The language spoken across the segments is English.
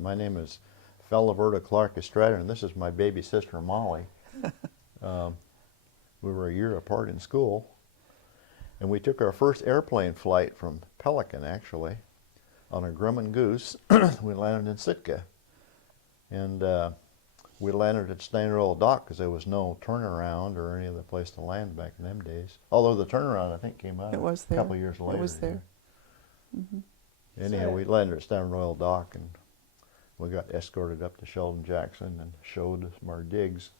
My name is Felaverta Clark Estrada, and this is my baby sister Molly. We were a year apart in school, and we took our first airplane flight from Pelican, actually, on a Grumman Goose. We landed in Sitka, and we landed at Standard Oil Dock because there was no turnaround or any other place to land back in them days. Although the turnaround, I think, came out a couple of years later. It was there. Mm-hmm. Anyhow, we landed at Standard Oil Dock, and we got escorted up to Sheldon Jackson and showed us our digs.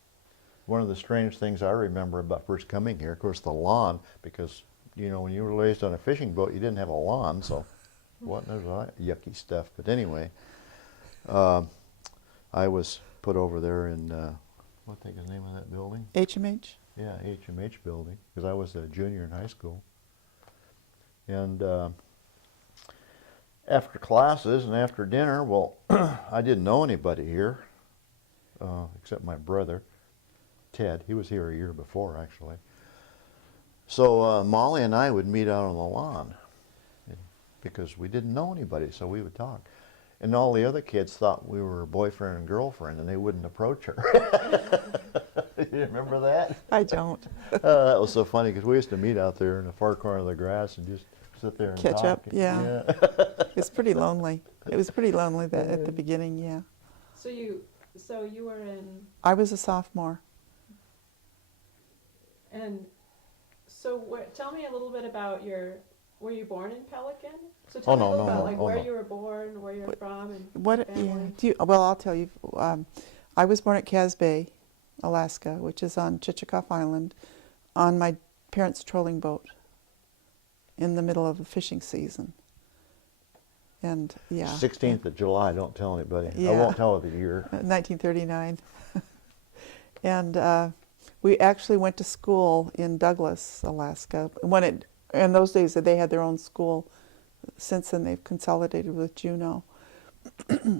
One of the strange things I remember about first coming here, of course, the lawn, because, you know, when you were raised on a fishing boat, you didn't have a lawn, so what was that yucky stuff. But anyway, I was put over there in, what the heck is the name of that building? HMH? Yeah, HMH building, because I was a junior in high school. And after classes and after dinner, well, I didn't know anybody here except my brother, Ted. He was here a year before, actually. So Molly and I would meet out on the lawn because we didn't know anybody, so we would talk. And all the other kids thought we were boyfriend and girlfriend, and they wouldn't approach her. You remember that? I don't. That was so funny because we used to meet out there in the far corner of the grass and just sit there and catch talk. up. Yeah. It's pretty lonely. It was pretty lonely at the beginning. Yeah. So you were in. I was a sophomore. And so tell me a little bit about were you born in Pelican? So tell me a little about where you were born, where you're from, and what? family. Yeah. Well, I'll tell you. I was born at Cas Bay, Alaska, which is on Chichikov Island, on my parents' trolling boat in the middle of the fishing season. And yeah. 16th of July, don't tell anybody. Yeah. I won't tell the year. 1939. And we actually went to school in Douglas, Alaska. In those days, they had their own school. Since then, they've consolidated with Juneau.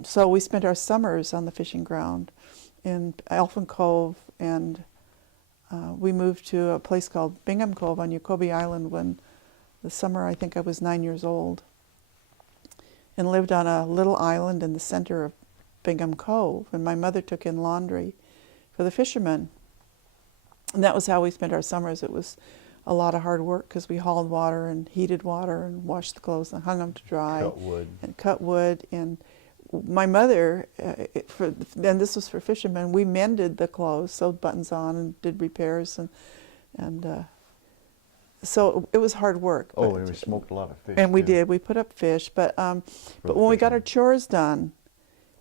So we spent our summers on the fishing ground in Elfin Cove, and we moved to a place called Bingham Cove on Yukobi Island when the summer I think I was 9 years old, and lived on a little island in the center of Bingham Cove. And my mother took in laundry for the fishermen. And that was how we spent our summers. It was a lot of hard work because we hauled water and heated water and washed the clothes and hung them to dry. Cut wood. And cut wood. And my mother, and this was for fishermen, we mended the clothes, sewed buttons on and did repairs. And so it was hard work. Oh, and we smoked a lot of fish. And we too. did. We put up fish. But when we got our chores done,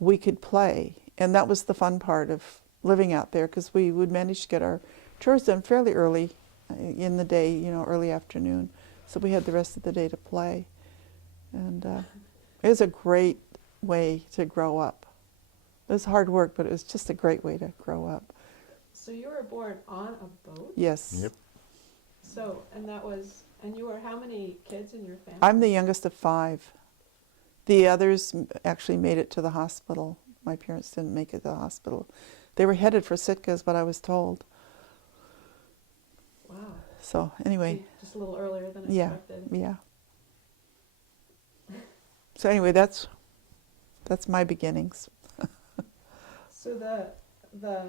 we could play. And that was the fun part of living out there, because we would manage to get our chores done fairly early in the day, you know, early afternoon. So we had the rest of the day to play. And it was a great way to grow up. It was hard work, but it was just a great way to grow up. So you were born on a boat? Yes. Yep. So, and you were how many kids in your family? I'm the youngest of 5. The others actually made it to the hospital. My parents didn't make it to the hospital. They were headed for Sitka, is what I was told. Wow. So anyway. Just a little earlier than Yeah, expected. yeah. So anyway, that's my beginnings. So the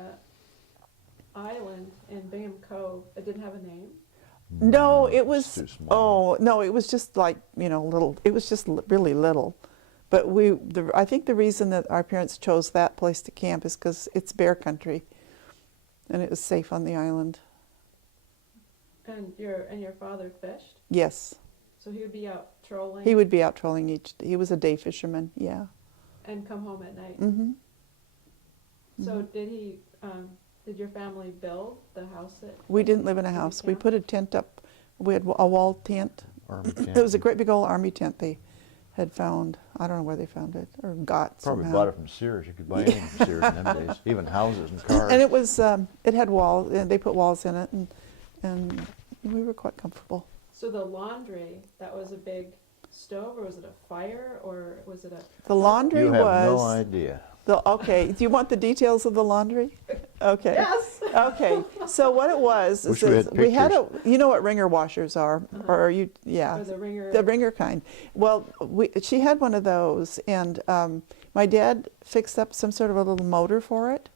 island in Bingham Cove, it didn't have a name? No, it was, too small. no, it was just like, you know, little, it was just really little. But I think the reason that our parents chose that place to camp is because it's bear country, and it was safe on the island. And your father fished? Yes. So he would be out trolling? He would be out trolling he was a day fisherman, yeah. And come home at night? Mm-hmm. So did your family build the house that? We didn't live in a house. We put a tent up. We had a wall tent. Army tent. It was a great big old army tent they had found. I don't know where they found it, or got Probably somehow. bought it from Sears. You could buy anything from Sears in them days, even houses and cars. And it was, it had walls, and they put walls in it, and we were quite comfortable. So the laundry, that was a big stove, or was it a fire, or was it a? The laundry you have was. no idea. Okay, do you want the details of the laundry? Okay. Yes. Okay, so what it was Wish is we had you know what ringer washers are, or yeah. Or the ringer? The ringer kind. Well, she had one of those, and My dad fixed up some sort of a little motor for it,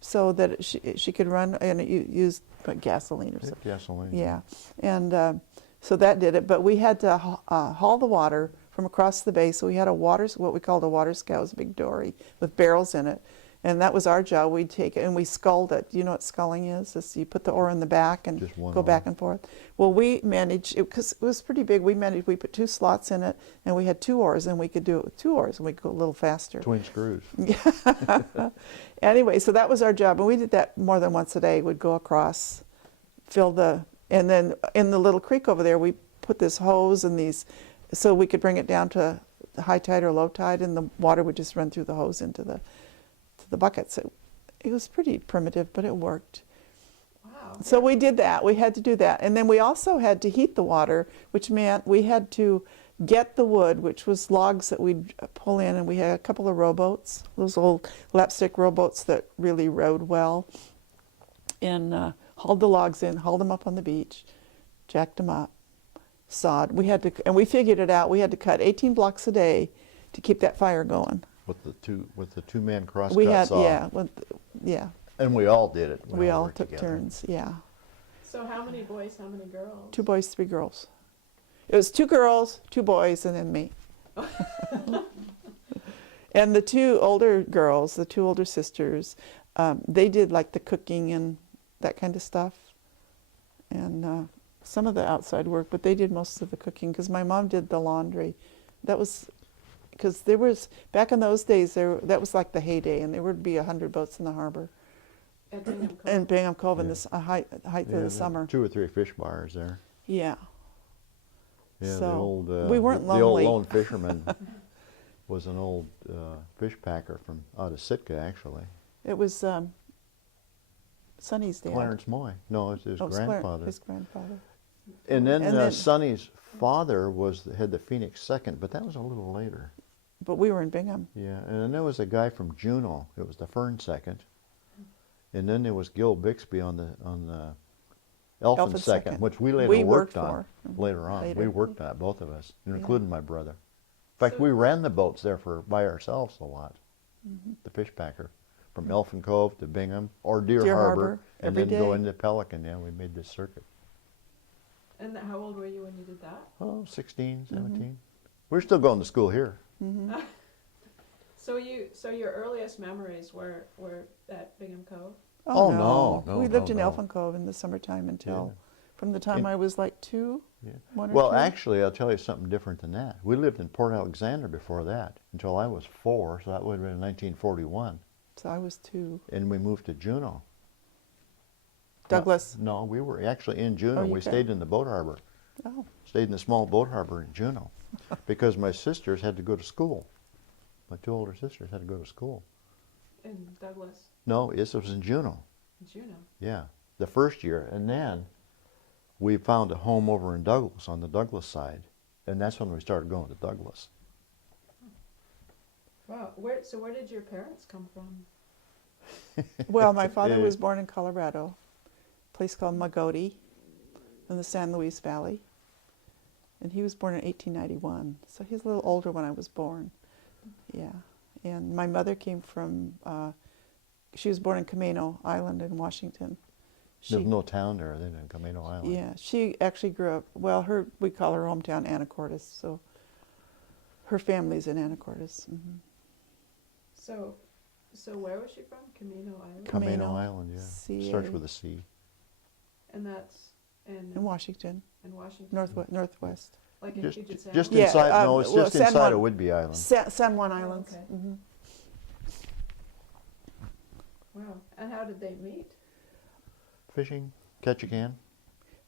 so that she could run, and it used gasoline or something. Gasoline. Yeah, and so that did it. But we had to haul the water from across the bay. So we had what we called a water scow, it was a big dory with barrels in it, and that was our job. We'd take it and we sculled it. You know what sculling is? It's you put the oar in the back and go back and forth. Well, we managed, because it was pretty big. We put 2 slots in it, and we had 2 oars, and we could do it with 2 oars, and we could go a little faster. Twin screws. Anyway, so that was our job, and we did that more than once a day. We'd go across, and then in the little creek over there, we put this hose and these, so we could bring it down to high tide or low tide, and the water would just run through the hose into the buckets. It was pretty primitive, but it worked. Wow. So we did that. We had to do that, and then we also had to heat the water, which meant we had to get the wood, which was logs that we'd pull in, and we had a couple of rowboats, those old lapstick rowboats that really rowed well, and hauled the logs in, hauled them up on the beach, jacked them up, sawed. And we figured it out. We had to cut 18 blocks a day to keep that fire going. With the 2-man crosscut We had, saw. yeah. And we all did it. We all worked took together. turns, yeah. So how many boys, how many girls? 2 boys, 3 girls. It was 2 girls, 2 boys, and then me. And the 2 older girls, the 2 older sisters, they did like the cooking and that kind of stuff, and some of the outside work, but they did most of the cooking because my mom did the laundry. That was because there was, back in those days, that was like the heyday, and there would be 100 boats in the harbor. At Bingham Cove. In Bingham Cove in Yeah. the height of Yeah, the summer. 2 or 3 fish bars there. Yeah. Yeah, the So, old we weren't the old lonely. lone fisherman was an old fish packer from out of Sitka, actually. It was Sonny's dad. Clarence Moy. No, it was his Oh, it was grandfather. His grandfather. And then, And then- Sonny's father had the Phoenix Second, but that was a little later. But we were in Bingham. Yeah, and then there was a guy from Juneau. It was the Fern Second. And then there was Gil Bixby on the Elfin Elfin Second, Second. which we later We worked worked on for. later on. We Later. worked on it, both of us, Yeah. including my brother. In fact, So- we ran the boats there by ourselves a lot. Mm-hmm. The fish packer, from Elfin Cove to Bingham or Deer, Deer Harbor, Harbor, and every then go day. into Pelican. Yeah, we made this circuit. And how old were you when you did that? Oh, 16, Mm-hmm. 17. We're still going to school here. So your earliest memories were at Bingham Cove? Oh, no, We lived in no. Elfin Cove in the summertime until, from the time In- I was like 2, Yeah. 1 or Well, 2. actually, I'll tell you something different than that. We lived in Port Alexander before that until I was 4, so that would have been 1941. So I was 2. And we moved to Juneau. Douglas. No, we were actually in Juneau. you We okay? stayed in the boat harbor. Oh. Stayed in the small boat harbor in Juneau because my sisters had to go to school. My 2 older sisters had to go to school. In Douglas, No, this was in Juneau. in Juneau. Yeah, the first year. And then we found a home over in Douglas on the Douglas side. And that's when we started going to Douglas. Wow. So where did your parents come from? Well, my father Yeah. was born in Colorado, a place called Magoti in the San Luis Valley. And he was born in 1891, so he's a little older when I was born. Yeah. And my mother came from, she was born in Camano Island in Washington. There's no town there then in Camino Island. Yeah, she actually grew up, well, we call her hometown Anacortes, so her family's in Anacortes. Mm-hmm. So where was she from? Camino Island? Camino, Camino Island, yeah. C-A. Starts with a C. And that's In Washington, in Washington? northwest. Like in Just, Puget Sound? just Yeah, inside, no, it's well, just San inside Juan- of Whidbey Island. San Juan Islands. okay. Mm-hmm. Wow. And how did they meet? Fishing, catch a can.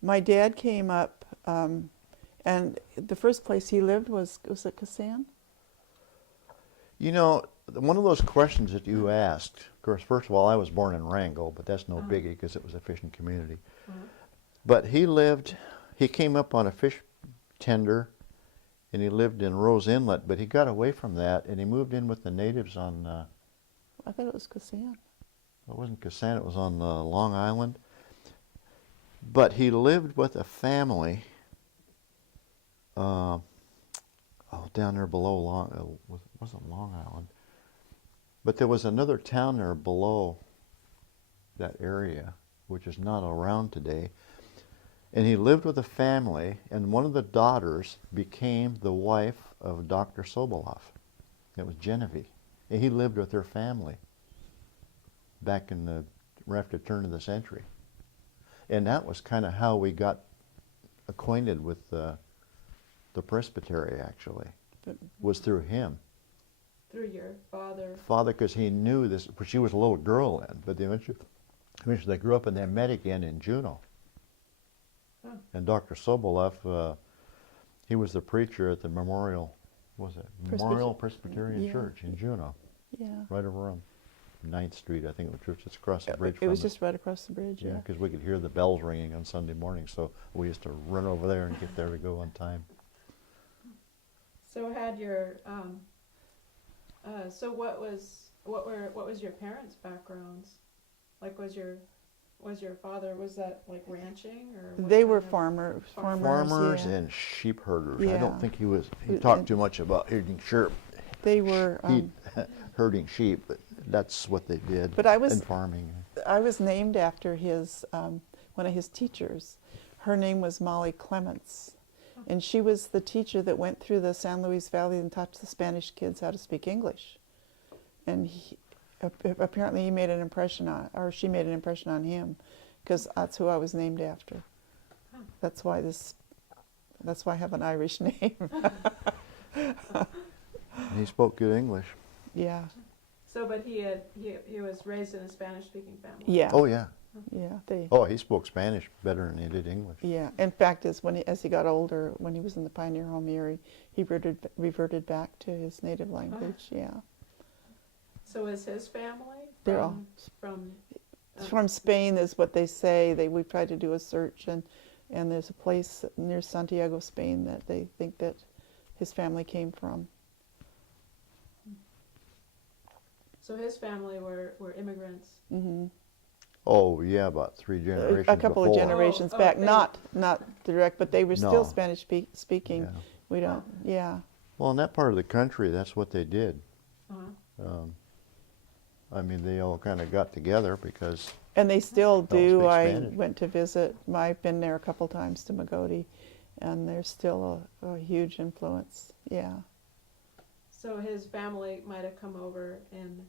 My dad came up, and the first place he lived was it Kasan? You know, one of those questions that you asked, of course, first of all, I was born in Wrangell, but that's no biggie because it was a fishing community. But he came up on a fish tender, and he lived in Rose Inlet, but he got away from that, and he moved in with the natives on, I thought it was Kasan. it wasn't Kasan, it was on Long Island. But he lived with a family down there below wasn't Long Island. But there was another town there below that area, which is not around today. And he lived with a family, and one of the daughters became the wife of Dr. Sobolov. It was Genevieve. And he lived with her family back in the, right after the turn of the century. And that was kind of how we got acquainted with the presbytery, actually, was through him. Through your father. Father, because he knew this, because she was a little girl then, but eventually they grew up and they met again in Juneau. Oh. And Dr. Sobolov, he was the preacher at the Memorial, what was it? Memorial Presbyterian Church in Juneau. Yeah. Right over on 9th Street, I think it was just across the bridge It from was it. just right across the bridge, Yeah, yeah. because we could hear the bells ringing on Sunday morning, so we used to run over there and get there to go on time. So had your, so what was your parents' backgrounds? Like was your father, was that like ranching or? what They kind were of- farmers, Farmers yeah. and sheep herders. I Yeah. don't think he And- talked too much about herding sheep. They were, Herding sheep, but that's what they did. But I was- and farming. I was named after his, one of his teachers. Her name was Molly Clements. And she was the teacher that went through the San Luis Valley and taught the Spanish kids how to speak English. And apparently he made an impression on, or she made an impression on him, because that's who I was named after. Huh. That's why I have an Irish name. He spoke good English. Yeah, So, but he was raised in a Spanish-speaking family. yeah, Oh yeah. yeah. Oh, he spoke Spanish better than he did English. Yeah. In fact, as he got older, when he was in the pioneer home here, he reverted back to his native language. Yeah. So is his family They're all from from Spain, is what they say. We tried to do a search, and there's a place near Santiago, Spain, that they think that his family came from. So his family were immigrants. Hmm. Oh yeah, about 3 generations A couple before. of generations Oh, back, they- not direct, but they were still No. Spanish speaking. Yeah. We don't. Yeah. Well, in that part of the country, that's what they did. Uh-huh. I mean, they all kind of got together because And they still They all do. speak I Spanish. went to visit. I've been there a couple times to Magoti, and there's still a huge influence. Yeah. So his family might have come over in,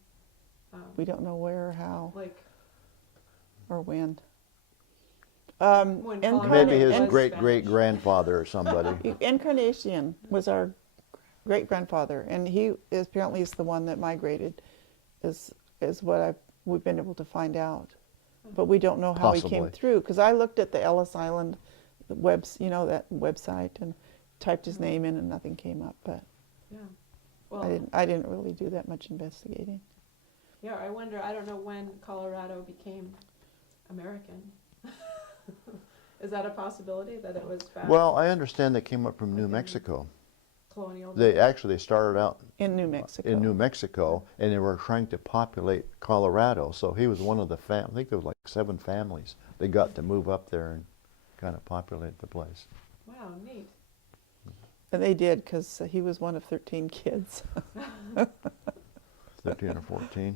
We don't know where or how like, or when. When Colorado maybe his was great-great-grandfather or somebody. Encarnacion was our great-grandfather, and he apparently is the one that migrated, is what we've been able to find out. But we don't know how he came Possibly. through, because I looked at the Ellis Island that website, and typed his name in, and nothing came up. But yeah. Well, I didn't really do that much investigating. yeah, I wonder, I don't know when Colorado became American. Is that a possibility, that it was back Well, I understand they came up from New Mexico. colonial? They actually started out In New Mexico. in New Mexico, and they were trying to populate Colorado. So he was one of the I think there was like 7 families. They got to move up there and kind of populate the place. Wow, neat. And they did, because he was one of 13 kids. 13 or 14.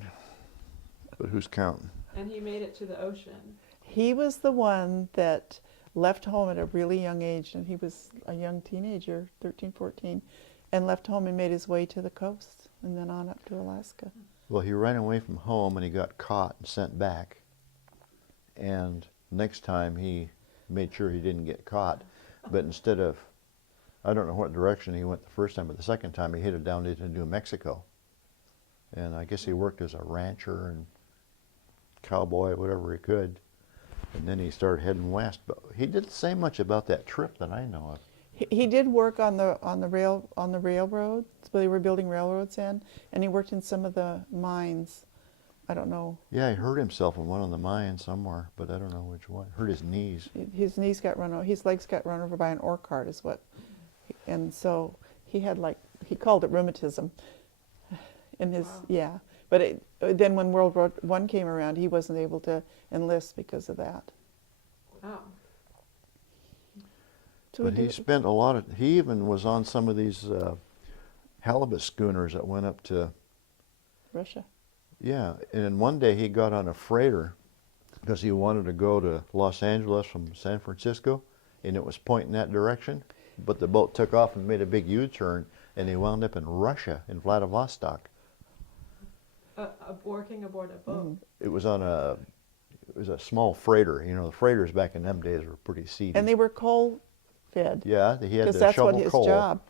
But who's counting? And he made it to the ocean. He was the one that left home at a really young age, and he was a young teenager, 13, 14, and left home and made his way to the coast, and then on up to Alaska. Well, he ran away from home and he got caught and sent back. And next time he made sure he didn't get caught. But instead of, I don't know what direction he went the first time, but the second time he headed down into New Mexico. And I guess he worked as a rancher and cowboy, whatever he could. And then he started heading west. But he didn't say much about that trip that I know of. He did work on the railroads. They were building railroads and he worked in some of the mines. I don't know. Yeah, he hurt himself in one of the mines somewhere, but I don't know which one. Hurt his knees. His knees got run over. His legs got run over by an ore cart, is what. And so he had he called it rheumatism. In his Wow. yeah, but then when World War I came around, he wasn't able to enlist because of that. Wow. So But he spent a lot of, he even was on some of these halibut schooners that went up to Russia. Yeah, and then one day he got on a freighter because he wanted to go to Los Angeles from San Francisco, and it was pointing that direction. But the boat took off and made a big U-turn, and he wound up in Russia, in Vladivostok. Working aboard a boat. It was on it was a small freighter. You know, the freighters back in them days were pretty seedy. And they were coal fed. Yeah, he had Because to that's shovel what his coal. job.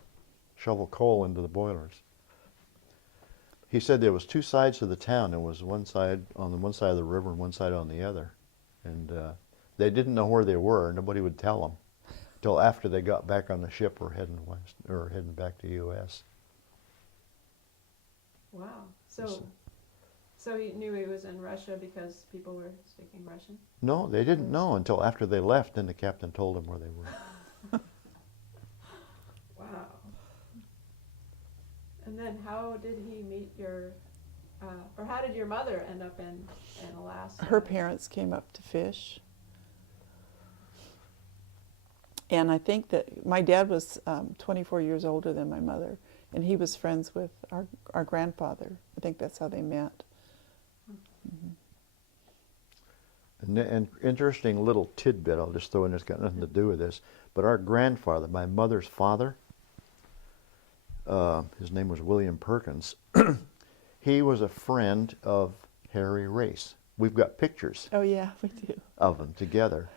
Shovel coal into the boilers. He said there was two sides to the town. There was one side on the one side of the river and one side on the other, and they didn't know where they were. Nobody would tell them until after they got back on the ship or heading west or heading back to U.S. Wow. So he knew he was in Russia because people were speaking Russian? No, they didn't know until after they left. Then the captain told them where they were. Wow. And then how did he meet your, or how did your mother end up in Alaska? Her parents came up to fish. And I think that my dad was 24 years older than my mother, and he was friends with our grandfather. I think that's how they met. And interesting little tidbit I'll just throw in. It's got nothing to do with this, but our grandfather, my mother's father, his name was William Perkins. He was a friend of Harry Race. We've got pictures Oh yeah, we do. of them together.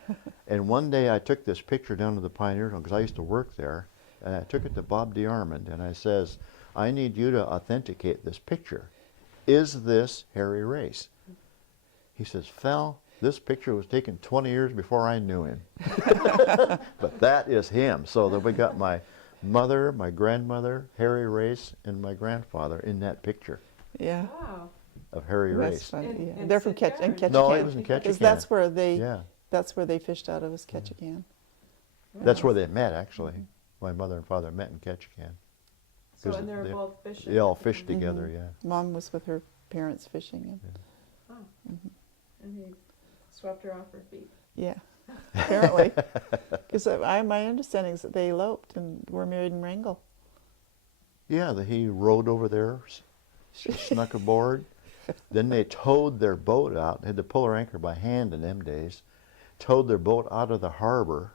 And one day I took this picture down to the Pioneer Zone because I used to work there, and I took it to Bob DeArmond, and I says, I need you to authenticate this picture. Is this Harry Race? He says, Fel, this picture was taken 20 years before I knew him. But that is him. So that we got my mother, my grandmother, Harry Race, and my grandfather in that picture Yeah. Wow. of Harry That's Race. funny. In- Yeah. in They're from Sitka or- No, Ketchikan. it was in Ketchikan. Because that's where they Yeah, that's where they fished out of, was Ketchikan. that's where they met actually. My mother and father met in Ketchikan. So, 'Cause and they were they- both fishing? They all at the fished time? together, yeah. Mom was with her parents fishing. And, And he swept her off her feet. yeah, apparently. Because my understanding is that they eloped and were married in Wrangell. Yeah, he rowed over there, snuck aboard. Then they towed their boat out. They had to pull their anchor by hand in them days. Towed their boat out of the harbor.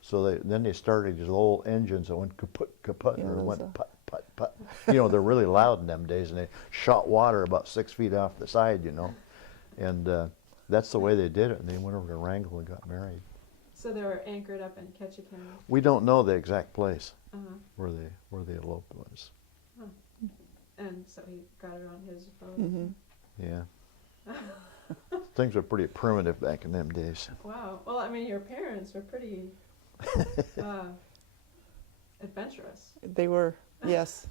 So then they started these old engines that went kaput, kaput, Yeah, or those, went put, put, put. You know, they're really loud in them days, and they shot water about 6 feet off the side, you know. And that's the way they did it. And they went over to Wrangell and got married. So they were anchored up in Ketchikan. We don't know the exact place Uh-huh. where they eloped was. And so he got her on his boat. Mm-hmm. Yeah. Things were pretty primitive back in them days. Wow. Well, I mean, your parents were pretty adventurous. They were, yes.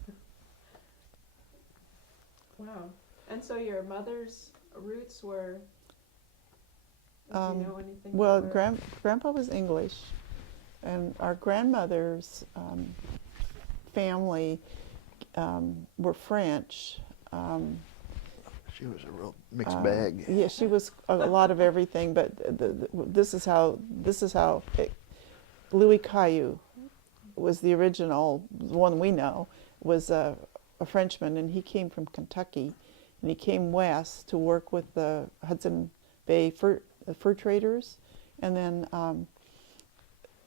Wow. And so your mother's roots were, do you know anything? Well, about her? Grandpa was English, and our grandmother's family were French. She was a real mixed bag. Yeah, she was a lot of everything. But this is how Louis Caillou was the original, the one we know, was a Frenchman, and he came from Kentucky, and he came west to work with the Hudson Bay fur traders, and then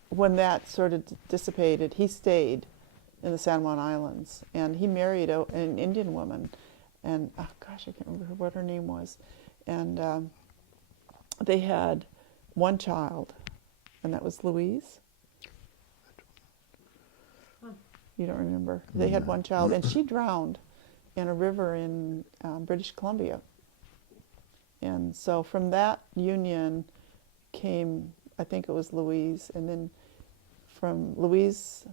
when that sort of dissipated, he stayed in the San Juan Islands, and he married an Indian woman, and oh gosh, I can't remember what her name was, and they had one child, and that was Louise. You don't remember? They had one child, and she drowned in a river in British Columbia. And so from that union came, I think it was Louise, and then from Louise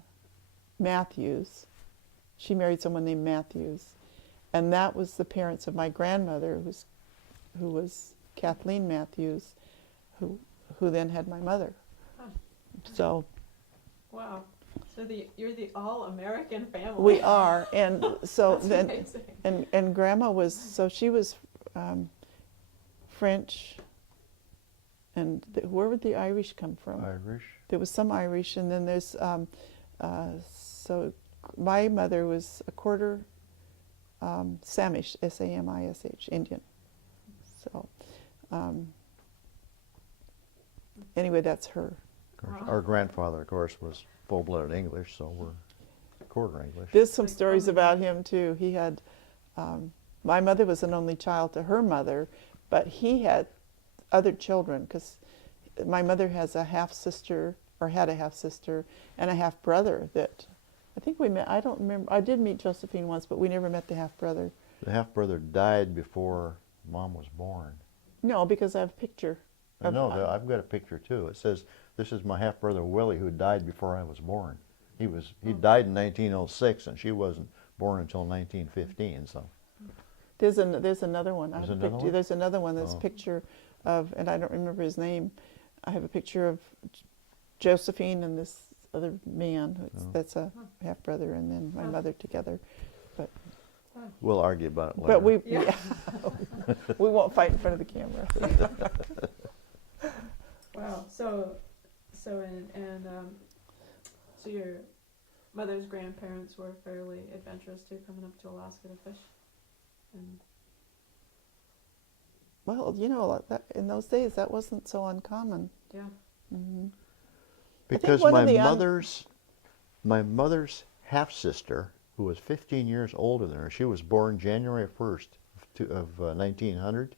Matthews, she married someone named Matthews, and that was the parents of my grandmother, who was Kathleen Matthews, who then had my mother. Huh. So Wow. So you're the all-American family. we are, and so That's then, amazing. and Grandma was, so she was French, and where would the Irish come from? Irish. There was some Irish, and then there's so my mother was a quarter Samish, S-A-M-I-S-H, Indian. So anyway, that's her. Of course, our grandfather, of course, was full-blooded English, so we're quarter English. There's some Like stories from- about him too. He had, my mother was an only child to her mother, but he had other children because my mother has a half sister, or had a half sister, and a half brother that I think we met. I don't remember. I did meet Josephine once, but we never met the half brother. The half-brother died before Mom was born. No, because I have a picture. I know, I've got a picture too. It says, "This is my half-brother Willie, who died before I was born." He died in 1906, and she wasn't born until 1915. So There's another one. I There's have a another picture. one? There's another one that's Oh. a picture of, and I don't remember his name. I have a picture of Josephine and this other man. That's a half brother, and then my mother together. we'll argue about it later. But we Yeah. we won't fight in front of the camera. Wow. So your mother's grandparents were fairly adventurous too, coming up to Alaska to fish. And Well, you know, in those days that wasn't so uncommon. yeah. Hmm. Because one my of the mother's half-sister, who was 15 years older than her, she was born January 1st of 1900.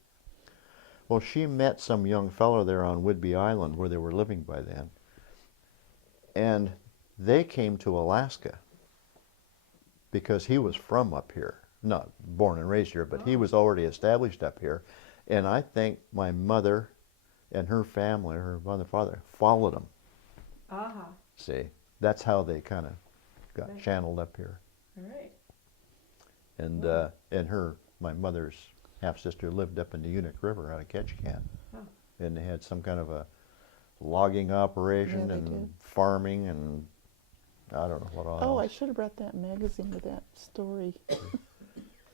Well, she met some young fellow there on Whidbey Island where they were living by then. And they came to Alaska because he was from up here. Not born and raised here, but he was already established up here. And I think my mother and her family, her mother and father, followed him. Aha. See, that's how they kind of got Right. channeled up here. All right. And Wow. my mother's half-sister lived up in the Unic River out of Ketchikan. Huh. And they had some kind of a logging operation Yeah, they and did. farming and I don't know what all Oh, I else. should have brought that magazine with that story.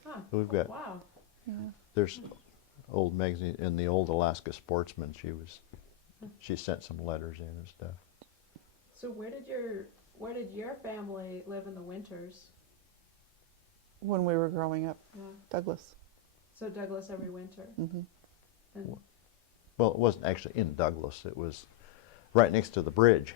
Huh. We've got, Wow. Yeah. there's old magazine in the old Alaska Sportsman. She sent some letters in and stuff. So where did your family live in the winters? When we were growing up, Yeah. Douglas. So Douglas every winter. Hmm. And Well, it wasn't actually in Douglas. It was right next to the bridge.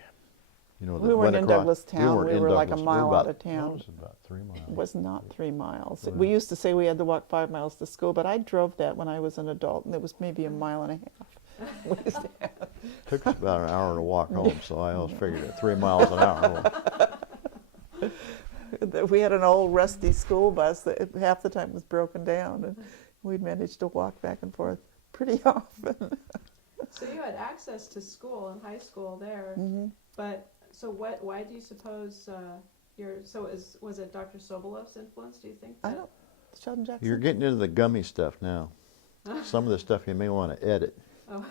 You know, that We weren't went in across. Douglas town. weren't We in were like a Douglas. mile about, out of town. It was about 3 miles. It was not 3 miles. Right. We used to say we had to walk 5 miles to school, but I drove that when I was an adult, and it was maybe a mile and a half. We used to have- Took us about an hour to walk home, so I always figured at 3 miles an hour. We had an old rusty school bus that half the time was broken down, and we'd managed to walk back and forth pretty often. so you had access to school in high school there, Hmm. but so why do you suppose was it Dr. Sobolov's influence, do you think? I don't, Sheldon Jackson? You're getting into the gummy stuff now. Some of the stuff you may want to edit. Oh.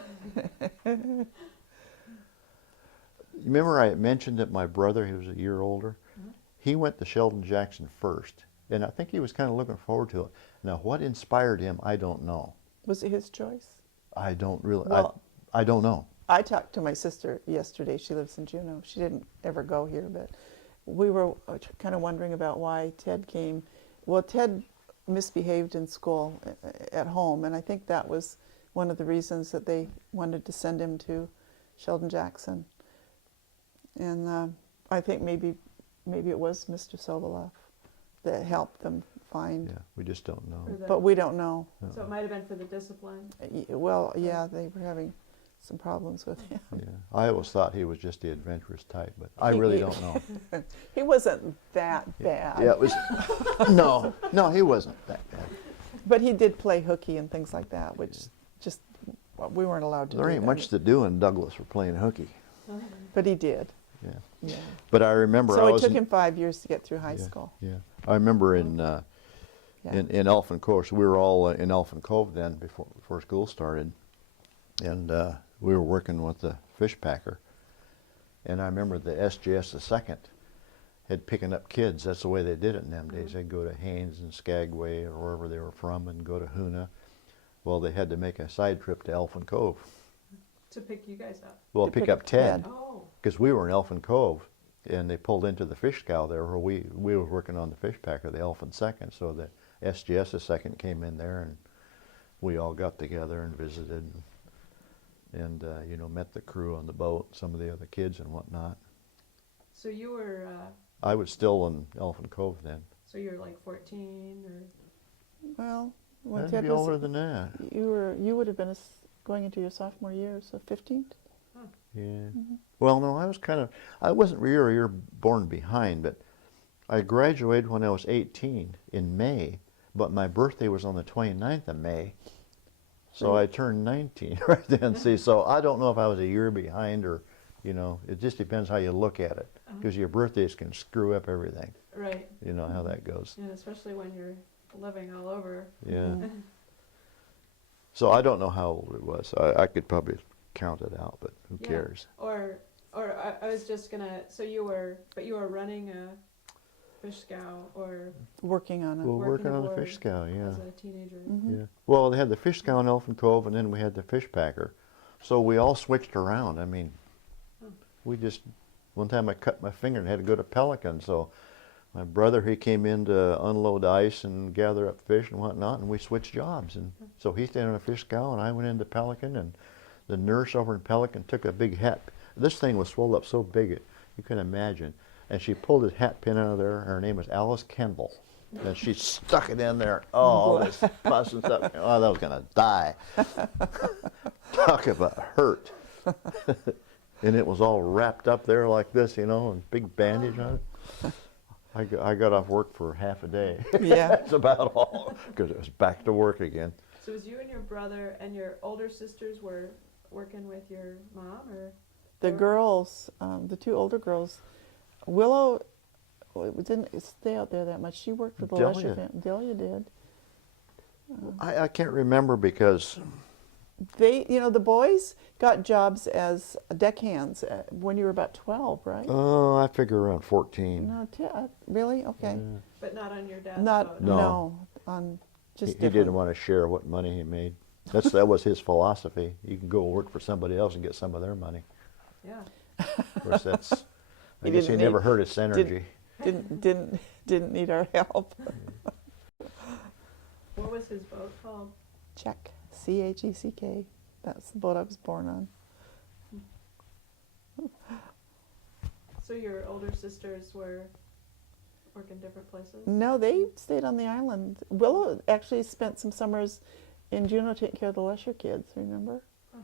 Remember I mentioned that my brother, he was a year older, Mhm. he went to Sheldon Jackson first, and I think he was kind of looking forward to it. Now, what inspired him, I don't know. Was it his choice? I don't really, Well- I don't know. I talked to my sister yesterday. She lives in Juneau. She didn't ever go here, but we were kind of wondering about why Ted came. Well, Ted misbehaved in school at home, and I think that was one of the reasons that they wanted to send him to Sheldon Jackson. And I think maybe it was Mr. Sobolov that helped them find, Yeah, we just don't know. but we don't know. So it might have been for the discipline. Well, yeah, they were having some problems with him. Yeah, I always thought he was just the adventurous type, but I He- really he- don't know. He wasn't that bad. Yeah, it was. No, he wasn't that bad. But he did play hooky and things like that, which just we weren't allowed to There do ain't that. much to do in Douglas for playing hooky. But he did. Yeah, Yeah. but I remember So I it was took in- him 5 years to get through high yeah, school. Yeah, I remember in Yeah. in Elfin Cove. So we were all in Elfin Cove then before school started, and we were working with the fish packer. And I remember the SJS the second had picking up kids. That's the way they did it in them days. They'd go to Haines and Skagway or wherever they were from and go to Hoona. Well, they had to make a side trip to Elfin Cove. To pick you guys up. Well, To pick pick up up Ted. Ted. Oh. Because we were in Elfin Cove, and they pulled into the fish scow there where we were working on the fish packer, the Elfin Second. So the SGS the second came in there, and we all got together and visited, and you know, met the crew on the boat, some of the other kids and whatnot. So you were. I was still in Elephant Cove then. So you were like 14, or. Well, when I'd Ted be was, older than that. you would have been going into your sophomore year, so 15. Yeah. Mm-hmm. Well, no, I wasn't really a year born behind, but I graduated when I was 18 in May, but my birthday was on the 29th of May. So I turned 19 right then. See, so I don't know if I was a year behind or, you know, it just depends how you look at it, because your birthdays can screw up everything. Right. You know how that goes. And especially when you're living all over. Yeah. So I don't know how old it was. I could probably count it out, but who Yeah. cares? Or I was just gonna. So you were running a fish scow, or Working on it. Well, working on the aboard fish scow, yeah. as a teenager. Mm-hmm. Yeah. Well, they had the fish scow in Elephant Cove, and then we had the fish packer. So we all switched around. I mean, we just, one time I cut my finger and had to go to Pelican. So my brother, he came in to unload ice and gather up fish and whatnot, and we switched jobs. And so he stayed on a fish scow, and I went into Pelican, and the nurse over in Pelican took a big hat. This thing was swelled up so big, you can imagine. And she pulled his hat pin out of there. Her name was Alice Kendall. And she stuck it in there. Oh, all this pus and stuff. Oh, that was going to die. Talk about hurt. And it was all wrapped up there like this, you know, and big bandage on it. I got off work for half a day. Yeah. That's about all, because it was back to work again. So it was you and your brother and your older sisters were working with your mom, or? The girls, the two older girls, Willow didn't stay out there that much. She worked for the Delia. Lesher family. Delia did. I can't remember because They, you know, the boys got jobs as deckhands when you were about 12, right? I figure around 14. No, really? Okay. Yeah. But not on your dad's Not, boat. No. no, on just He didn't different. want to share what money he made. That was his philosophy. You can go work for somebody else and get some of their money. Yeah. Of course, that's. I He guess he didn't never need- heard his synergy. Didn't need our help. What was his boat called? Check, CHECK. That's the boat I was born on. So your older sisters were working different places? No, they stayed on the island. Willow actually spent some summers in Juneau taking care of the Lesher kids. Remember? Oh.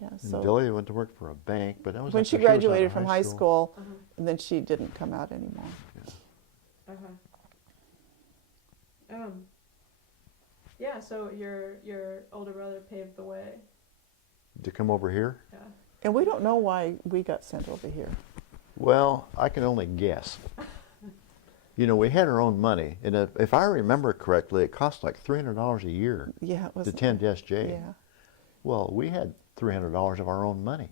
Yeah. And So Delia went to work for a bank, but that was when after she was out of graduated from high school, Uh-huh. and then she didn't come out anymore. Uh-huh. Yeah, so your older brother paved the way. To come over here? Yeah. And we don't know why we got sent over here. Well, I can only guess. You know, we had our own money, and if I remember correctly, it cost like $300 a year Yeah, it was. to attend SJ. Yeah. Well, we had $300 of our own money,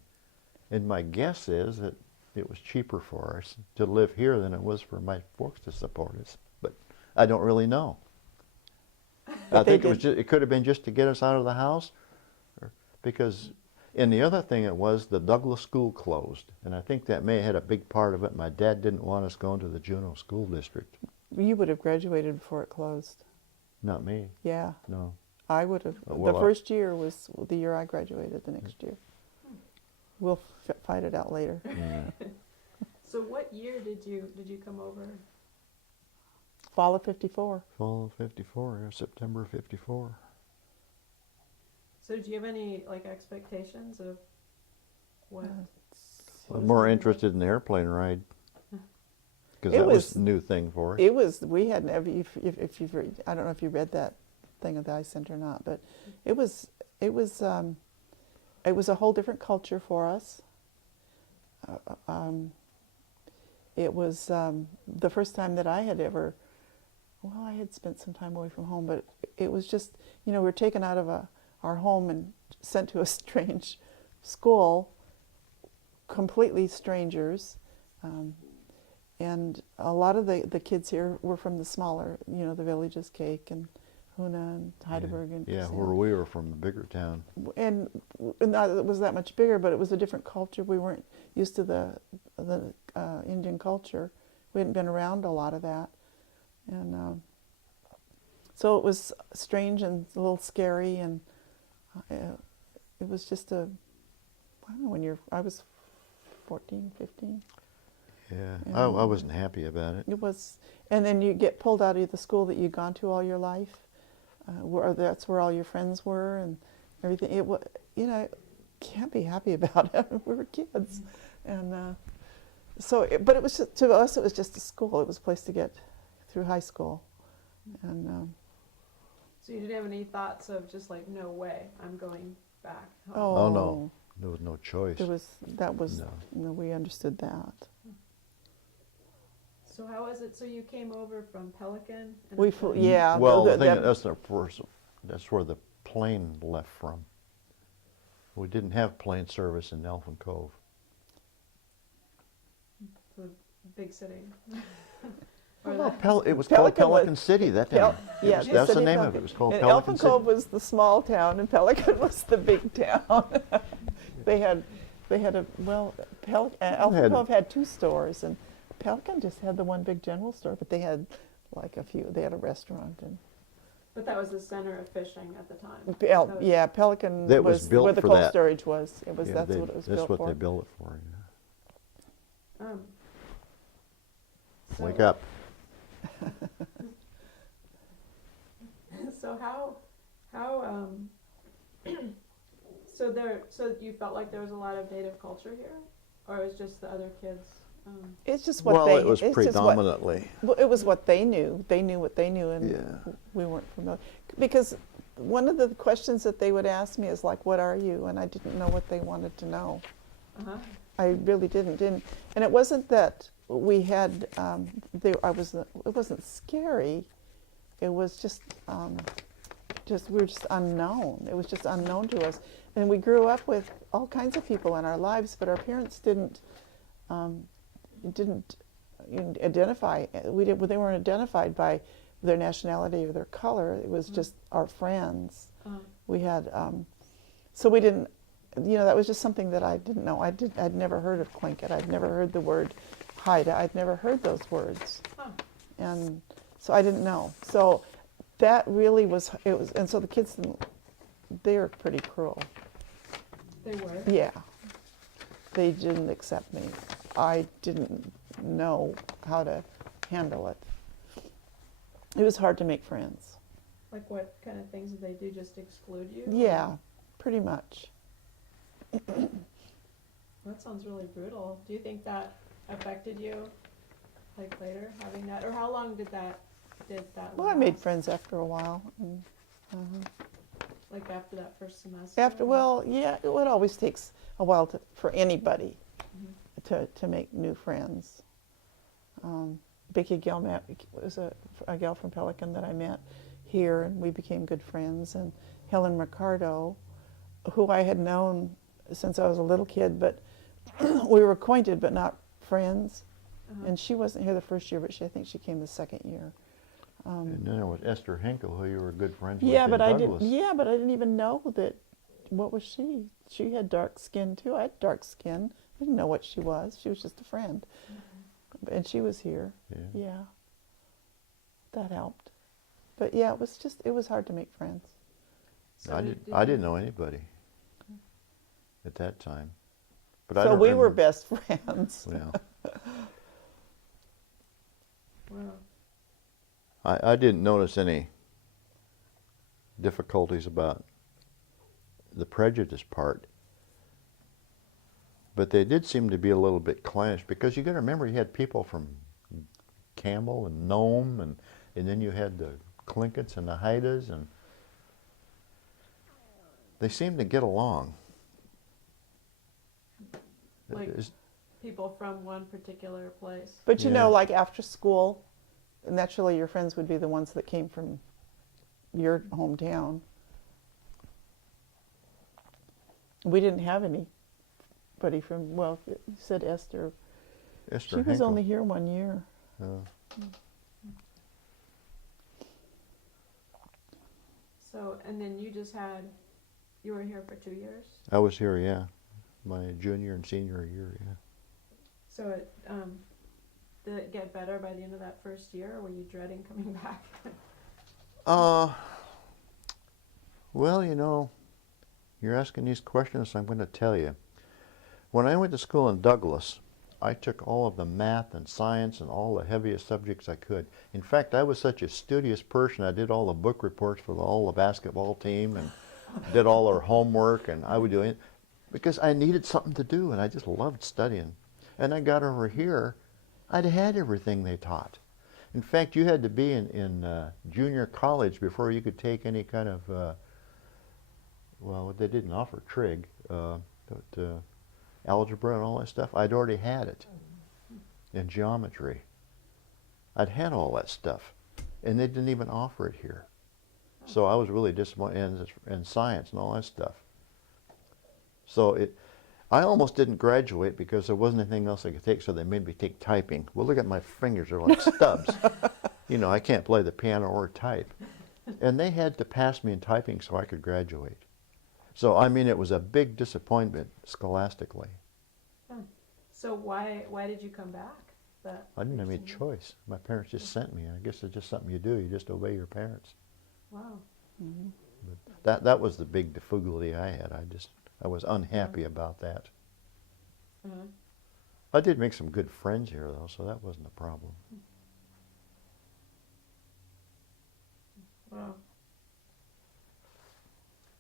and my guess is that it was cheaper for us to live here than it was for my folks to support us. But I don't really know. I they think it could have been just to get us out of the house, because. And the other thing it was, the Douglas School closed, and I think that may have had a big part of it. My dad didn't want us going to the Juneau School District. You would have graduated before it closed. Not me, Yeah, no. I would have. Well, The first year was the year I graduated. The next year, we'll fight it out later. Yeah. So what year did you come over? Fall of '54. Fall of '54, yeah, September '54. So do you have any like expectations of what? I'm more interested in the airplane ride, because It that was was- a new thing for us. It was. We had never. If you've read, I don't know if you read that thing that I sent or not, but it was. It was a whole different culture for us. It was the first time that I had ever. Well, I had spent some time away from home, but it was just, you know, we were taken out of our home and sent to a strange school, completely strangers. And a lot of the kids here were from the smaller, you know, the villages, Cake and Hoona and Heidelberg. And Yeah, Kasihan. where we were from, a bigger town. And not that it was that much bigger, but it was a different culture. We weren't used to the Indian culture. We hadn't been around a lot of that. And So it was strange and a little scary, and it was just a, I don't know, I was 14, 15. Yeah, And I wasn't happy about it. It was, and then you get pulled out of the school that you'd gone to all your life, where that's where all your friends were and everything. It was, can't be happy about it. We were kids, and but it was just, to us, it was just a school. It was a place to get through high school, and. So you didn't have any thoughts of just like, no way, I'm going back home? Oh no, there was no choice. No, we understood that. So how was it? So you came over from Pelican? And We flew, yeah. Well, that's where the plane left from. We didn't have plane service in Elfin Cove. So big city. Well, it was Pelican called Pelican City that time. Yeah, That's the name of it. It was called and Pelican Elfin City. Cove was the small town, and Pelican was the big town. Elfin Cove had 2 stores, and Pelican just had the one big general store, but they had like they had a restaurant. But that was the center of fishing at the time. Pelican That was built where the for cold that. storage was. That's what it was That's built for. what they built it for. Yeah. So, Wake up. So so you felt like there was a lot of native culture here, or it was just the other kids? It's just what they. It was predominantly. It was what they knew. They knew what they knew, and Yeah. we weren't familiar. Because one of the questions that they would ask me is like, "What are you?" And I didn't know what they wanted to know. I really didn't. And it wasn't that we had. It wasn't scary. It was just we were just unknown. It was just unknown to us, and we grew up with all kinds of people in our lives, but our parents didn't identify. They weren't identified by their nationality or their color. It was just our friends. We had, so we didn't. That was just something that I didn't know. I'd never heard of Tlingit. I'd never heard the word Haida. I'd never heard those words, and so I didn't know. So that really was. It was, and so the kids they were pretty cruel. They were? Yeah. They didn't accept me. I didn't know how to handle it. It was hard to make friends. Like what kind of things did they do? Just exclude you? Yeah, pretty much. That sounds really brutal. Do you think that affected you, like later, having that? Or how long did that Well, I made friends after a while. And, like after that first semester? It always takes a while for anybody to make new friends. Becky Gilmat was a gal from Pelican that I met here, and we became good friends. And Helen Ricardo, who I had known since I was a little kid, but we were acquainted but not friends. And she wasn't here the first year, but I think she came the second year. And then there was Esther Hinkle, who you were good friends Yeah, with but in I Douglas. didn't. But I didn't even know that. What was she? She had dark skin too. I had dark skin. I didn't know what she was. She was just a friend, and she was here. Yeah, that helped. But yeah, it was hard to make friends. So I didn't know anybody at that time. But I So don't we were remember- best friends. Well, Wow. I didn't notice any difficulties about the prejudice part, but they did seem to be a little bit clannish, because you got to remember you had people from Campbell and Nome, and then you had the Clinkets and the Haidas, and they seemed to get along. Like Is- people from one particular place. But you Yeah. know, like after school, naturally your friends would be the ones that came from your hometown. We didn't have anybody from, well, you said Esther. Esther She was Hinkle. only here 1 year. So, and then you were here for 2 years? I was here, yeah, my junior and senior year, yeah. So did it get better by the end of that first year, or were you dreading coming back? Uh, well, you know, you're asking these questions, so I'm going to tell you. When I went to school in Douglas, I took all of the math and science and all the heaviest subjects I could. In fact, I was such a studious person, I did all the book reports for all the basketball team and did all their homework, and I would do it because I needed something to do, and I just loved studying. And I got over here, I'd had everything they taught. In fact, you had to be in junior college before you could take any kind of, well, they didn't offer trig, but algebra and all that stuff. I'd already had it. In geometry. I'd had all that stuff, and they didn't even offer it here. So I was really disappointed in science and all that stuff. So I almost didn't graduate because there wasn't anything else I could take, so they made me take typing. Well, look at my fingers, they're like stubs. You know, I can't play the piano or type. And they had to pass me in typing so I could graduate. So, I mean, it was a big disappointment scholastically. Huh. So why did you come back? I didn't have any choice. My parents just sent me. I guess it's just something you do. You just obey your parents. Wow. Mm-hmm. But that was the big difficulty I had. I was unhappy about that. Uh-huh. I did make some good friends here, though, so that wasn't a problem. Wow.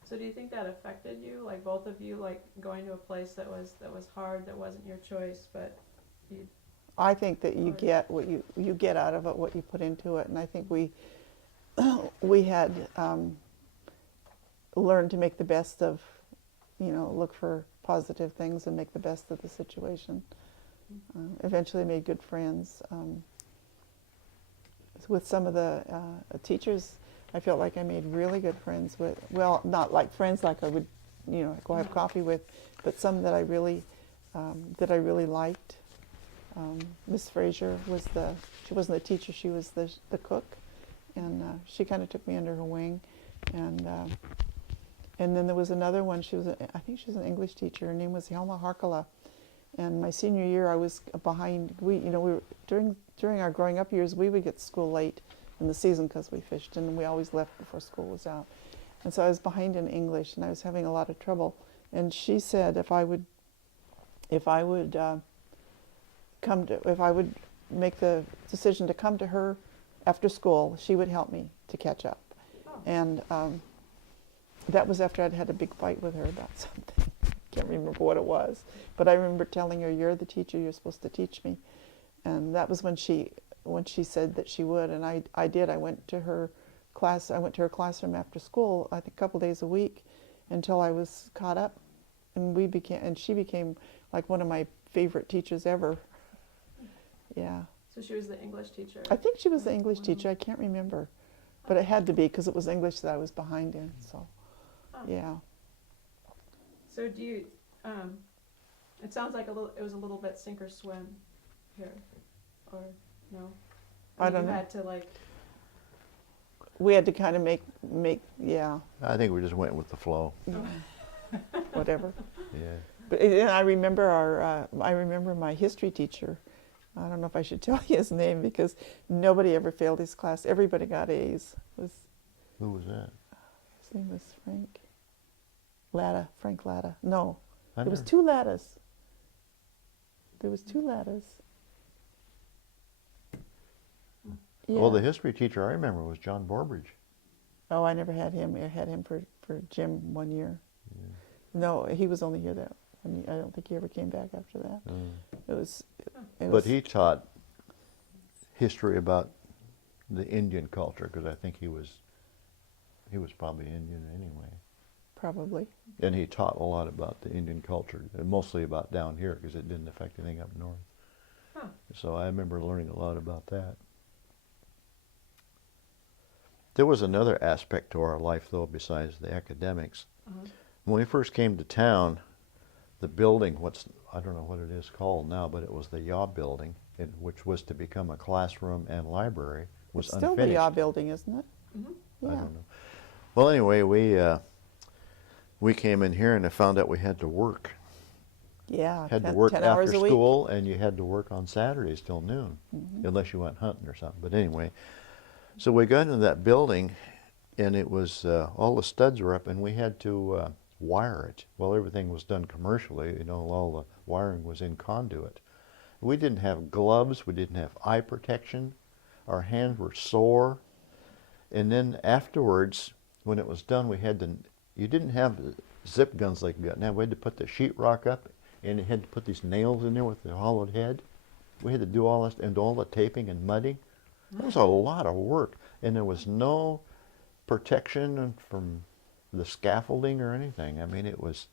So do you think that affected you, like both of you, like going to a place that was hard, that wasn't your choice, but you? I think that you get what you get out of it, what you put into it, and I think we had learned to make the best of, look for positive things and make the best of the situation. Eventually made good friends. With some of the teachers, I felt like I made really good friends with, well, not like friends like I would, go have coffee with, but some that I really liked. Miss Fraser she wasn't the teacher, she was the cook, and she kind of took me under her wing, and then there was another one. I think she was an English teacher. Her name was Helma Harkala, and my senior year I was behind. We were during our growing up years, we would get to school late in the season because we fished, and we always left before school was out, and so I was behind in English, and I was having a lot of trouble. And she said if I would make the decision to come to her after school, she would help me to catch up. Oh. And that was after I'd had a big fight with her about something. Can't remember what it was, but I remember telling her, "You're the teacher. You're supposed to teach me." And that was when she said that she would, and I did. I went to her class. I went to her classroom after school, I think a couple days a week, until I was caught up, and she became like one of my favorite teachers ever. Yeah. So she was the English teacher? I think she was the English teacher. I can't remember. But it had to be because it was English that I was behind in. So, yeah. So do you, it sounds like it was a little bit sink or swim here, or no? I don't know. You had to we had to kind of make, yeah. I think we just went with the flow. Yeah. Whatever. Yeah. But I remember my history teacher. I don't know if I should tell you his name because nobody ever failed his class. Everybody got A's. Who was that? His name was Frank Latta. No, I there was never- 2 Lattas. There was 2 Lattas. Yeah. Well, the history teacher I remember was John Borbridge. Oh, I never had him. I had him for gym 1 year. Yeah. No, he was only here that 1 year. I don't think he ever came back after that. It was. But he taught history about the Indian culture because I think he was probably Indian anyway. Probably. And he taught a lot about the Indian culture, and mostly about down here because it didn't affect anything up north. Huh. So I remember learning a lot about that. There was another aspect to our life, though, besides the academics. Uh-huh. When we first came to town, the building, I don't know what it is called now, but it was the Yaw building, which was to become a classroom and library, was It's still unfinished. the Yaw building, isn't it? Mm-hmm. Yeah. I don't know. Well, anyway, we came in here and I found out we had to work. Yeah. Had to 10 work 10 after hours a week. school, and you had to work on Saturdays till noon, Mm-hmm. unless you went hunting or something. But anyway, so we got into that building, and it was all the studs were up, and we had to wire it. Well, everything was done commercially, you know, all the wiring was in conduit. We didn't have gloves, we didn't have eye protection, our hands were sore, and then afterwards, when it was done, we had to, you didn't have zip guns like we got now. We had to put the sheetrock up, and you had to put these nails in there with the hollowed head. We had to do all this, and all the taping and mudding. It was a lot of work, and there was no protection from the scaffolding or anything. I mean, it was,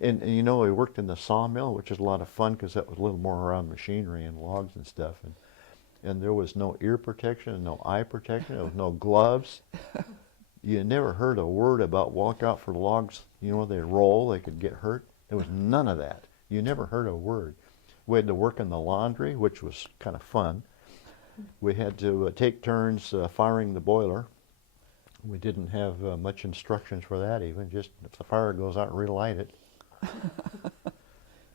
and you know, we worked in the sawmill, which is a lot of fun because that was a little more around machinery and logs and stuff. And there was no ear protection and no eye protection. There was no gloves. You never heard a word about walk out for logs. You know, they roll, they could get hurt. There was none of that. You never heard a word. We had to work in the laundry, which was kind of fun. We had to take turns firing the boiler. We didn't have much instructions for that even, just if the fire goes out, relight it.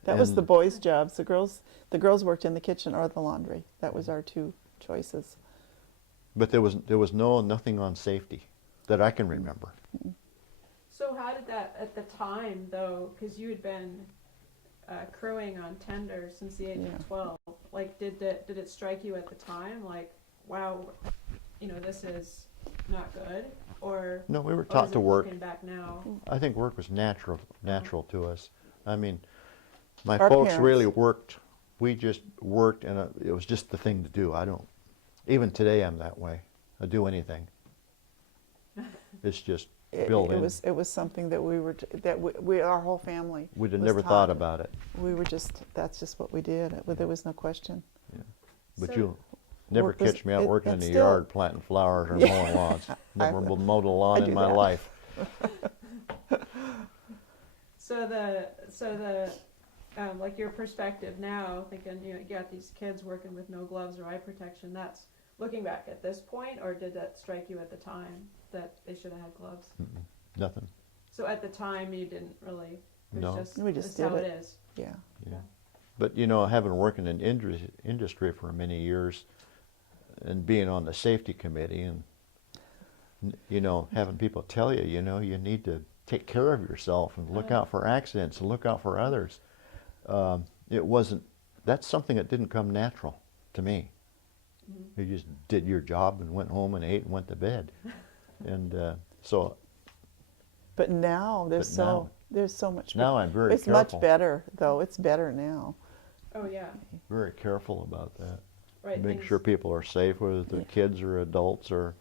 That was the boys' jobs. The girls worked in the kitchen or the laundry. That was our two choices. But there was nothing on safety that I can remember. So how did that, at the time though, because you had been crewing on tender since the age of 12, like did it strike you at the time, like, wow, you know, this is not good? Or no, we were taught to work. Looking back now, I think work was natural to us. I mean, my Our folks parents. really worked. We just worked, and it was just the thing to do. Even today I'm that way. I do anything. It's just built in. It was something that our whole family. We'd have was never taught. thought about it. We were that's just what we did. There was no question. Yeah. But So you'll never work was- catch me out working in the still- yard planting flowers or mowing lawns. Never mowed a lawn I in do my that. life. so the like your perspective now, thinking, you know, you got these kids working with no gloves or eye protection. That's looking back at this point, or did that strike you at the time that they should have had gloves? Nothing. So at the time you didn't really. It was No. just, We just this is did how it. it is. Yeah. Yeah. But you know, having worked in an industry for many years, and being on the safety committee, and you know, having people tell you, you know, you need to take care of yourself and look out for accidents and look out for others. That's something that didn't come natural to me. You just did your job and went home and ate and went to bed. And so. But now there's so much. Now I'm very It's careful. much better though. It's better now. Oh yeah. Very careful about that. Right. Make things- sure people are safe, whether they're kids or adults, or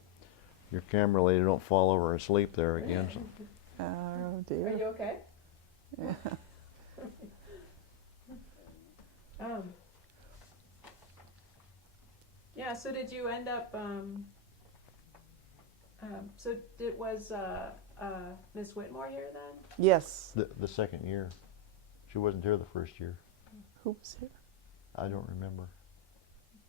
your camera lady don't fall over asleep there again. So. Oh dear. Are you okay? Yeah. Yeah. So did you end up? Was Miss Whitmore here then? Yes. The second year. She wasn't here the first year. Who was here? I don't remember.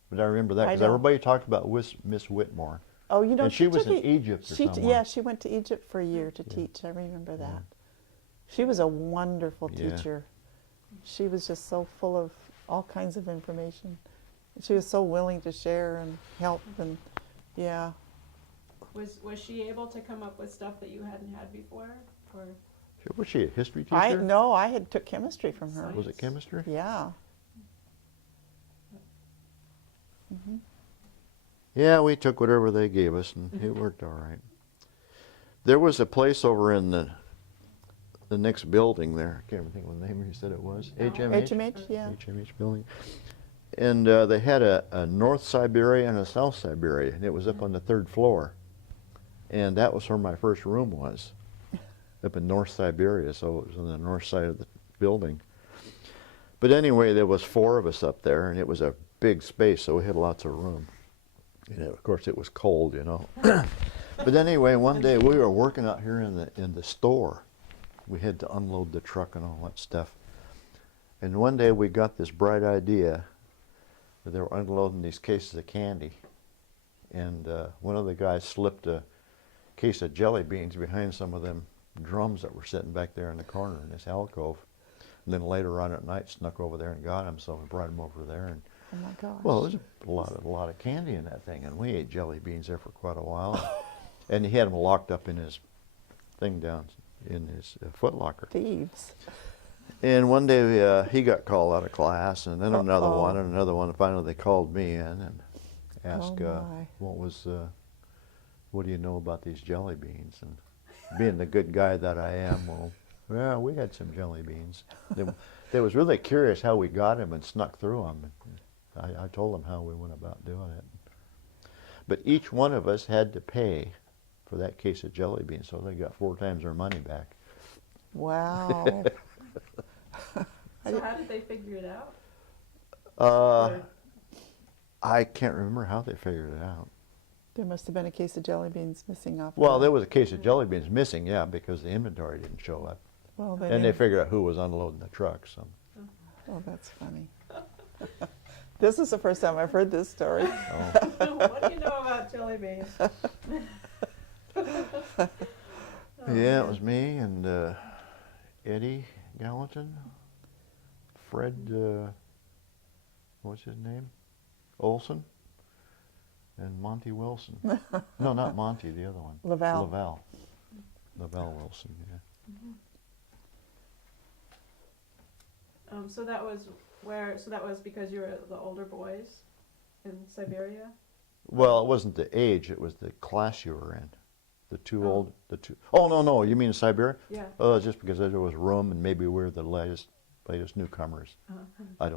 But I remember that I because don't. everybody talked about Miss Whitmore. Oh, you know, And she was took in Egypt or She somewhere. yeah, she went to Egypt for a year to Yeah. teach. I remember that. Yeah. She was a wonderful Yeah. teacher. She was just so full of all kinds of information. She was so willing to share and help, and yeah. Was she able to come up with stuff that you hadn't had before, or? Was she a history teacher? I had took chemistry from her. Was it chemistry? Yeah. Yeah, we took whatever they gave us, and it worked all right. There was a place over in the next building there. I can't remember what the name you said it was. No. HMH? HMH, yeah. HMH building. And they had a North Siberia and a South Siberia, and it was up on the third floor. And that was where my first room was, up in North Siberia, so it was on the north side of the building. But anyway, there was 4 of us up there, and it was a big space, so we had lots of room. And of course, it was cold, you know. But anyway, one day we were working out here in the store. We had to unload the truck and all that stuff. And one day we got this bright idea that they were unloading these cases of candy. And one of the guys slipped a case of jelly beans behind some of them drums that were sitting back there in the corner in this alcove. And then later on at night snuck over there and got him, so we brought him over there. And Oh my gosh. well, there's a lot of candy in that thing, and we ate jelly beans there for quite a while. And he had them locked up in his thing down in his foot locker. Thieves. And one day he got called out of class, and then another Uh-oh. one, and another one. And finally, they called me in and asked, my. what do you know about these jelly beans? And being the good guy that I am, well, we had some jelly beans. They was really curious how we got them and snuck through them. I told them how we went about doing it. But each one of us had to pay for that case of jelly beans, so they got 4 times their money back. Wow. So how did they figure it out? Uh, Or- I can't remember how they figured it out. There must have been a case of jelly beans missing off. Well, of there it. was a case of jelly beans missing, yeah, because the inventory didn't show up. Well, And they didn't- figured out who was unloading the truck. So. Oh, that's funny. This is the first time I've heard this story. Oh. What do you know about jelly beans? Yeah, it was me and Eddie Gallatin, Fred, what's his name? Olson, and Monty Wilson. No, not Monty, the other one. Laval. Laval Wilson, yeah. So that was because you were the older boys in Siberia? Well, it wasn't the age, it was the class you were in. Oh. Oh, no, you mean Siberia? Yeah. Oh, it's just because there was room and maybe we're the latest newcomers. Uh-huh.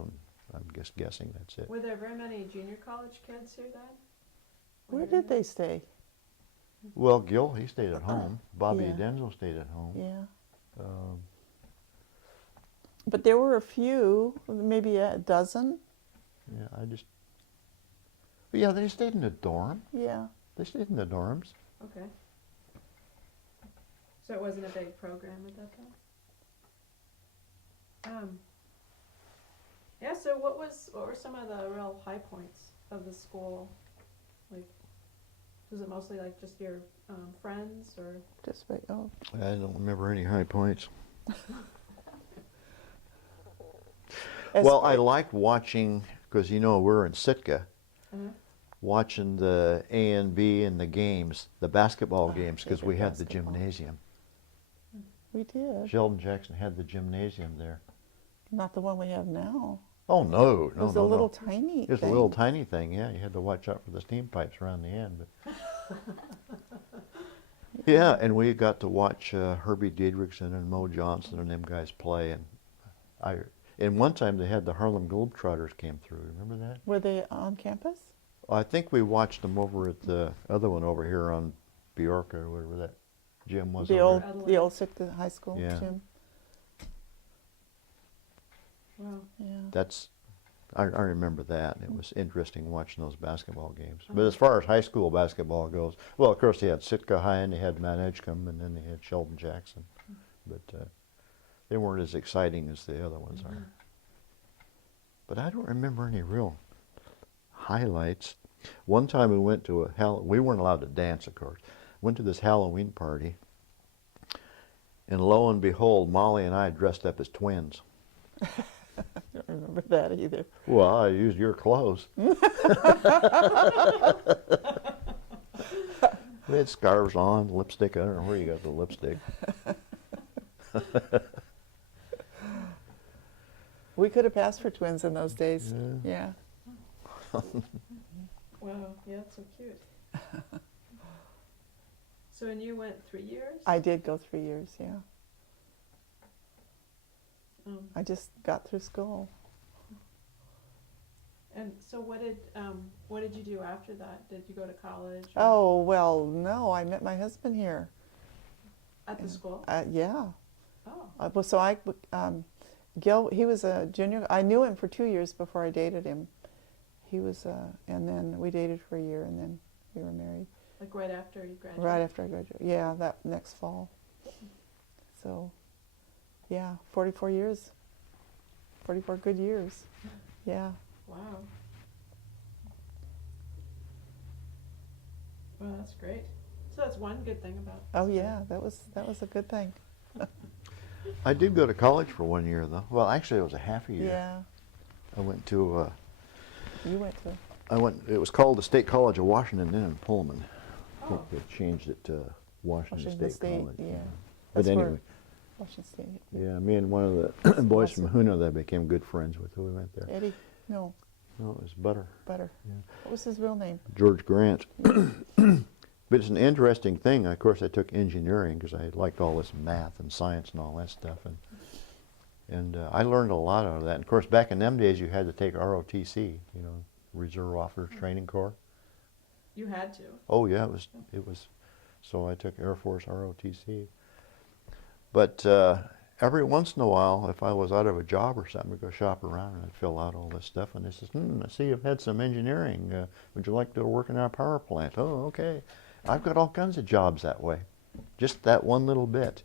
I'm just guessing that's it. Were there very many junior college kids here then? Where did they stay? Well, Gil, he stayed at home. Bobby Yeah. Denzel stayed at home. Yeah. Um, But there were a few, maybe a dozen. yeah, they stayed in the dorm. Yeah. They stayed in the dorms. Okay. So it wasn't a big program at that time? Yeah, so what were some of the real high points of the school? Like, was it mostly like just your friends or? Just wait. Oh, I don't remember any high points. Well, I liked watching, because we're in Sitka, Uh-huh. watching the A and B and the games, the basketball games, because we favorite had the basketball. gymnasium. we did. Sheldon Jackson had the gymnasium there. Not the one we have now. Oh, no. It was a little tiny It was a thing. little tiny thing, yeah. You had to watch out for the steam pipes around the end. But yeah, and we got to watch Herbie Diedrichson and Mo Johnson and them guys play. And one time they had the Harlem Globetrotters came through. Remember that? Were they on campus? I think we watched them over at the other one over here on Bjorka or whatever that gym was. The over old, there. the old Sitka High School Yeah. gym. Wow. Yeah. I remember that. It was interesting watching those basketball games. But as far as high school basketball goes, well, of course they had Sitka High and they had Mount Edgecombe and then they had Sheldon Jackson. But they weren't as exciting as the other ones are. But I don't remember any real highlights. One time we went to we weren't allowed to dance, of course. Went to this Halloween party, and lo and behold, Molly and I dressed up as twins. I don't remember that either. Well, I used your clothes. We had scarves on, lipstick. I don't know where you got the lipstick. We could have passed for twins in those days. Yeah. Yeah. Wow, yeah, that's so cute. So, and you went 3 years? I did go 3 years, yeah. Um, I just got through school. And so what did you do after that? Did you go to college? or Oh, well, no, I met my husband here. At the school? Yeah. Oh. Well, so Gil, he was a junior. I knew him for 2 years before I dated him. He was, and then we dated for a year, and then we were married. Like right after you graduated? Right after I graduated. Yeah, that next fall. So, yeah, 44 years. 44 good years. Yeah. Wow. Well, that's great. So that's one good thing about Oh this yeah, that was a good thing. I did go to college for 1 year, though. Well, actually, it was a half a year. Yeah. I went to. You went to. It was called the State College of Washington in Pullman. I think they changed it to Washington Washington State College. yeah. But That's where anyway, Washington State. yeah, me and one of the That's boys from awesome. Huna that I became good friends with, who we went there. Eddie? No, No, it was Butter. Butter. Yeah. What was his real name? George Grant. But it's an interesting thing. Of course, I took engineering because I liked all this math and science and all that stuff, and I learned a lot out of that. And of course, back in them days, you had to take ROTC, you know, Reserve Officers Training Corps. You had to. Oh yeah, it was. So I took Air Force ROTC. But every once in a while, if I was out of a job or something, I'd go shop around and I'd fill out all this stuff. And they says, I see you've had some engineering. Would you like to work in our power plant? Oh, okay. I've got all kinds of jobs that way. Just that one little bit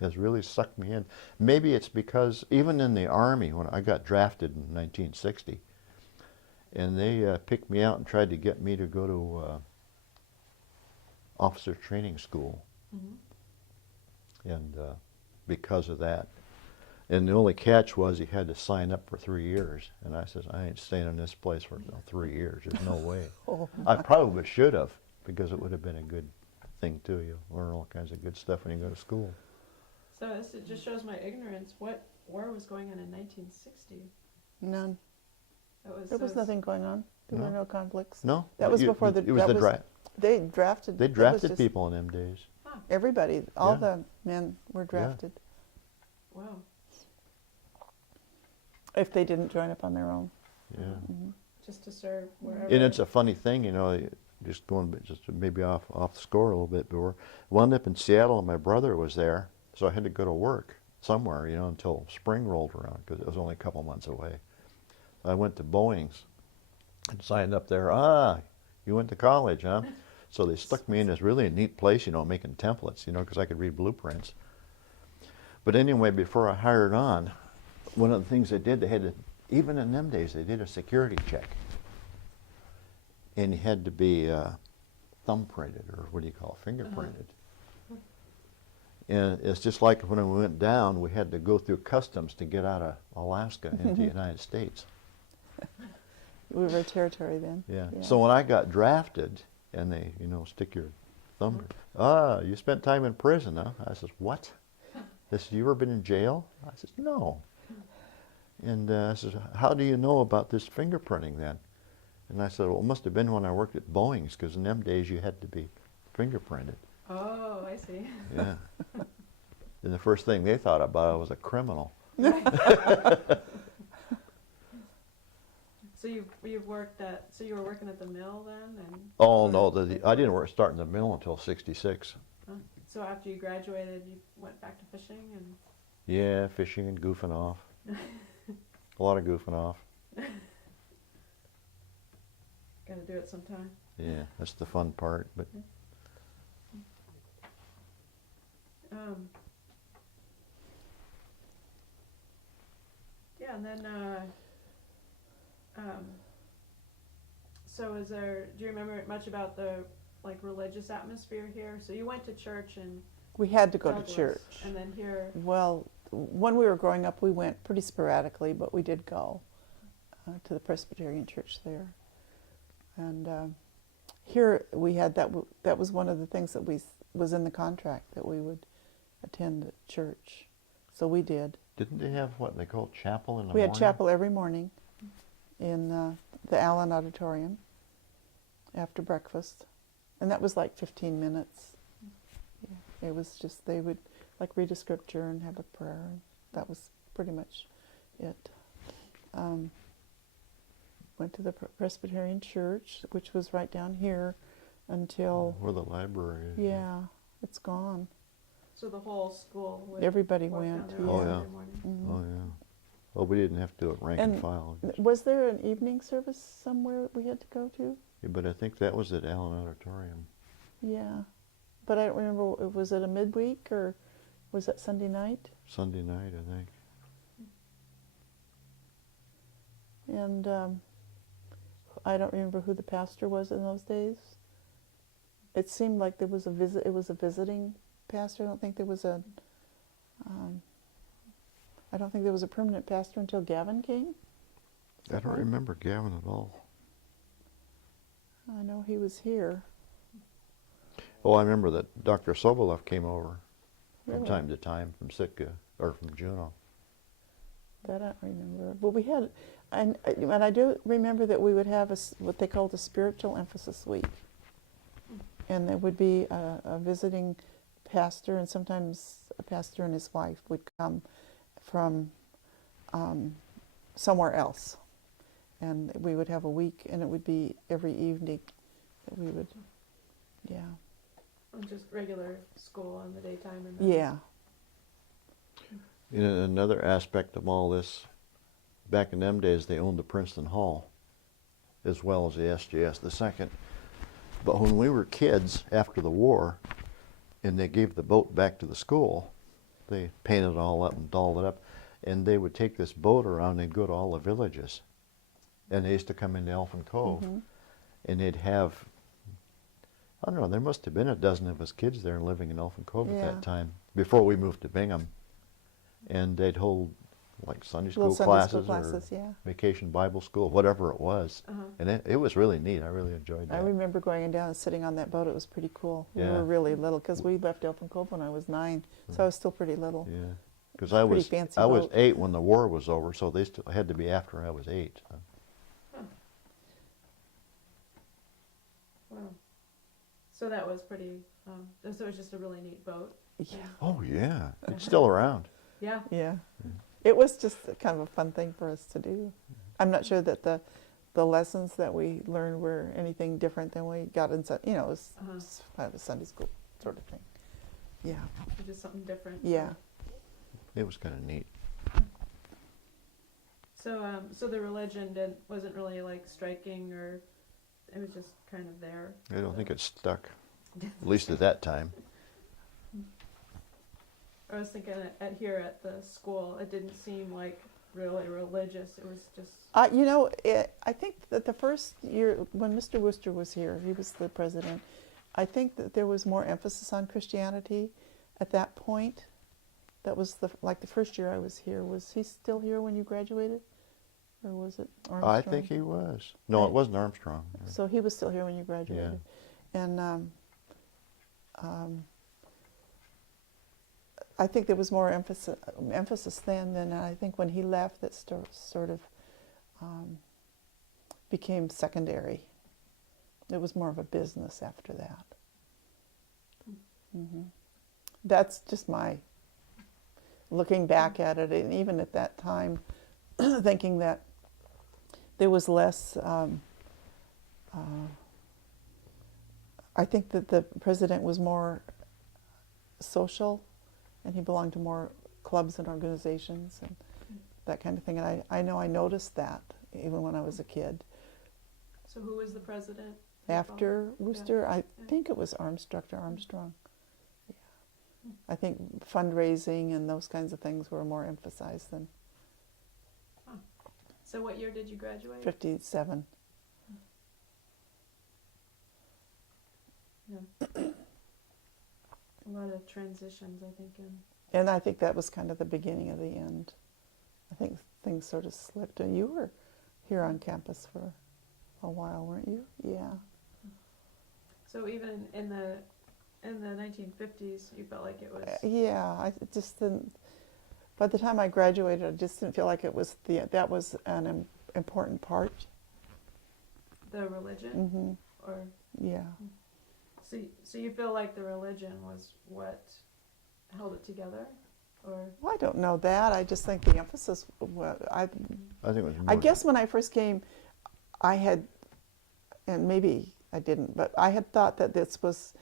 has really sucked me in. Maybe it's because even in the Army, when I got drafted in 1960, and they picked me out and tried to get me to go to officer training school. Mm-hmm. And because of that. And the only catch was he had to sign up for 3 years. And I said, I ain't staying in this place for 3 years. There's no way. I probably should have, because it would have been a good thing too. You learn all kinds of good stuff when you go to school. So this just shows my ignorance. What war was going on in 1960? None. There was nothing going on. There were No. no conflicts. No? That was before the... It was the draft. They drafted... They it was drafted just people in them days. everybody. All Yeah. the men were drafted. Wow. If they didn't join up on their own. Yeah. Mm-hmm. Just to serve wherever. And it's a funny thing, you know, just going just maybe off the score a little bit, but we wound up in Seattle and my brother was there, so I had to go to work somewhere, you know, until spring rolled around because it was only a couple months away. I went to Boeing's and signed up there. You went to college, huh? So they stuck me in this really neat place, you know, making templates, you know, because I could read blueprints. But anyway, before I hired on, one of the things they did, they had to, even in them days, they did a security check. And you had to be thumbprinted, or what do you call it, fingerprinted. And it's just like when we went down, we had to go through customs to get out of Alaska into the United States. We were a territory then. Yeah. So when I got drafted, and they, you know, stick your thumb, you spent time in prison, huh? I says, what? They said, you ever been in jail? I says, no. And I says, how do you know about this fingerprinting then? And I said, well, it must have been when I worked at Boeing's, because in them days you had to be fingerprinted. Oh, I see. Yeah. And the first thing they thought about I was a criminal. So you've worked at, so you were working at the mill then? And Oh, no, I didn't start in the mill until 66. So after you graduated, you went back to fishing and... Yeah, fishing and goofing off. A lot of goofing off. Got to do it sometime. Yeah, that's the fun part. But yeah, and then so do you remember much about the like religious atmosphere here? So you went to church and We had to go Douglas, to church. and then here. Well, when we were growing up, we went pretty sporadically, but we did go to the Presbyterian church there. And here we had that was one of the things that was in the contract, that we would attend church. So we did. didn't they have what they call chapel in the We morning? had chapel every morning in the Allen Auditorium after breakfast. And that was like 15 minutes. Yeah. It was just, they would like read a scripture and have a prayer. And that was pretty much it. Went to the Presbyterian church, which was right down here until... Where the library is. Yeah, it's gone. So the whole school would Everybody walk went, down there Oh, every yeah. morning. Mhm. Oh, yeah. Well, we didn't have to do it rank and file. Was there an evening service somewhere we had to go to? Yeah, but I think that was at Allen Auditorium. Yeah. But I don't remember, was it a midweek or was it Sunday night? Sunday night, I think. And I don't remember who the pastor was in those days. It seemed like there was it was a visiting pastor. I don't think there was I don't think there was a permanent pastor until Gavin came. I don't remember Gavin at all. I know he was here. Oh, I remember that Dr. Sobolev came over from Really? time to time from Sitka or from Juneau. That I don't remember. But we had, and I do remember that we would have what they called a spiritual emphasis week. And there would be a visiting pastor, and sometimes a pastor and his wife would come from somewhere else. And we would have a week, and it would be every evening that we would, yeah. Just regular school in the daytime and then Yeah. Another aspect of all this, back in them days, they owned the Princeton Hall, as well as the SJS, the second. But when we were kids after the war, and they gave the boat back to the school, they painted it all up and dolled it up, and they would take this boat around and go to all the villages. And they used to come into Elfin Cove, and they'd have, I don't know, there must have been a dozen of us kids there living in Elfin Cove at Yeah. that time, before we moved to Bingham. And they'd hold like Sunday school Little Sunday school classes classes, or yeah. vacation Bible school, whatever it was. And it was really neat. I really enjoyed that. I remember going down and sitting on that boat. It was pretty cool. We Yeah. were really little because we left Elfin Cove when I was 9, so I was still pretty little. Yeah, because Pretty I was fancy I was boat. 8 when the war was over, so they still had to be after I was 8. So. wow. So that was pretty. So it was just a really neat boat. Yeah, Oh yeah, it's still around. Yeah. yeah. It was just kind of a fun thing for us to do. I'm not sure that the lessons that we learned were anything different than we got in, it was kind of a Sunday school sort of thing. Yeah, Just something different. yeah. It was kind of neat. So the religion wasn't really like striking, or it was just kind of there. I don't think it stuck, at least at that time. I was thinking here at the school, it didn't seem like really religious. It was just. I think that the first year when Mr. Worcester was here, he was the president. I think that there was more emphasis on Christianity at that point. That was the first year I was here. Was he still here when you graduated, or was it Armstrong? I think he was. No, it wasn't Armstrong. So he was still here when you graduated, and I think there was more emphasis then than I think when he left. That sort of became secondary. It was more of a business after that. That's just my looking back at it, and even at that time, thinking that there was less. I think that the president was more social, and he belonged to more clubs and organizations and that kind of thing. And I know I noticed that even when I was a kid. So who was the president? After Worcester, I think it was Dr. Armstrong. Yeah. I think fundraising and those kinds of things were more emphasized than So what year did you graduate? 57. Yeah. A lot of transitions, I think, in. And I think that was kind of the beginning of the end. I think things sort of slipped. And you were here on campus for a while, weren't you? Yeah. So even in the 1950s, you felt like it was. Yeah, I just didn't. By the time I graduated, I just didn't feel like it was that was an important part. The religion, or Yeah. so you feel like the religion was what held it together, or. Well, I don't know that. I just think the emphasis. I think it was more. I guess when I first came, I had, and maybe I didn't, but I had thought that this was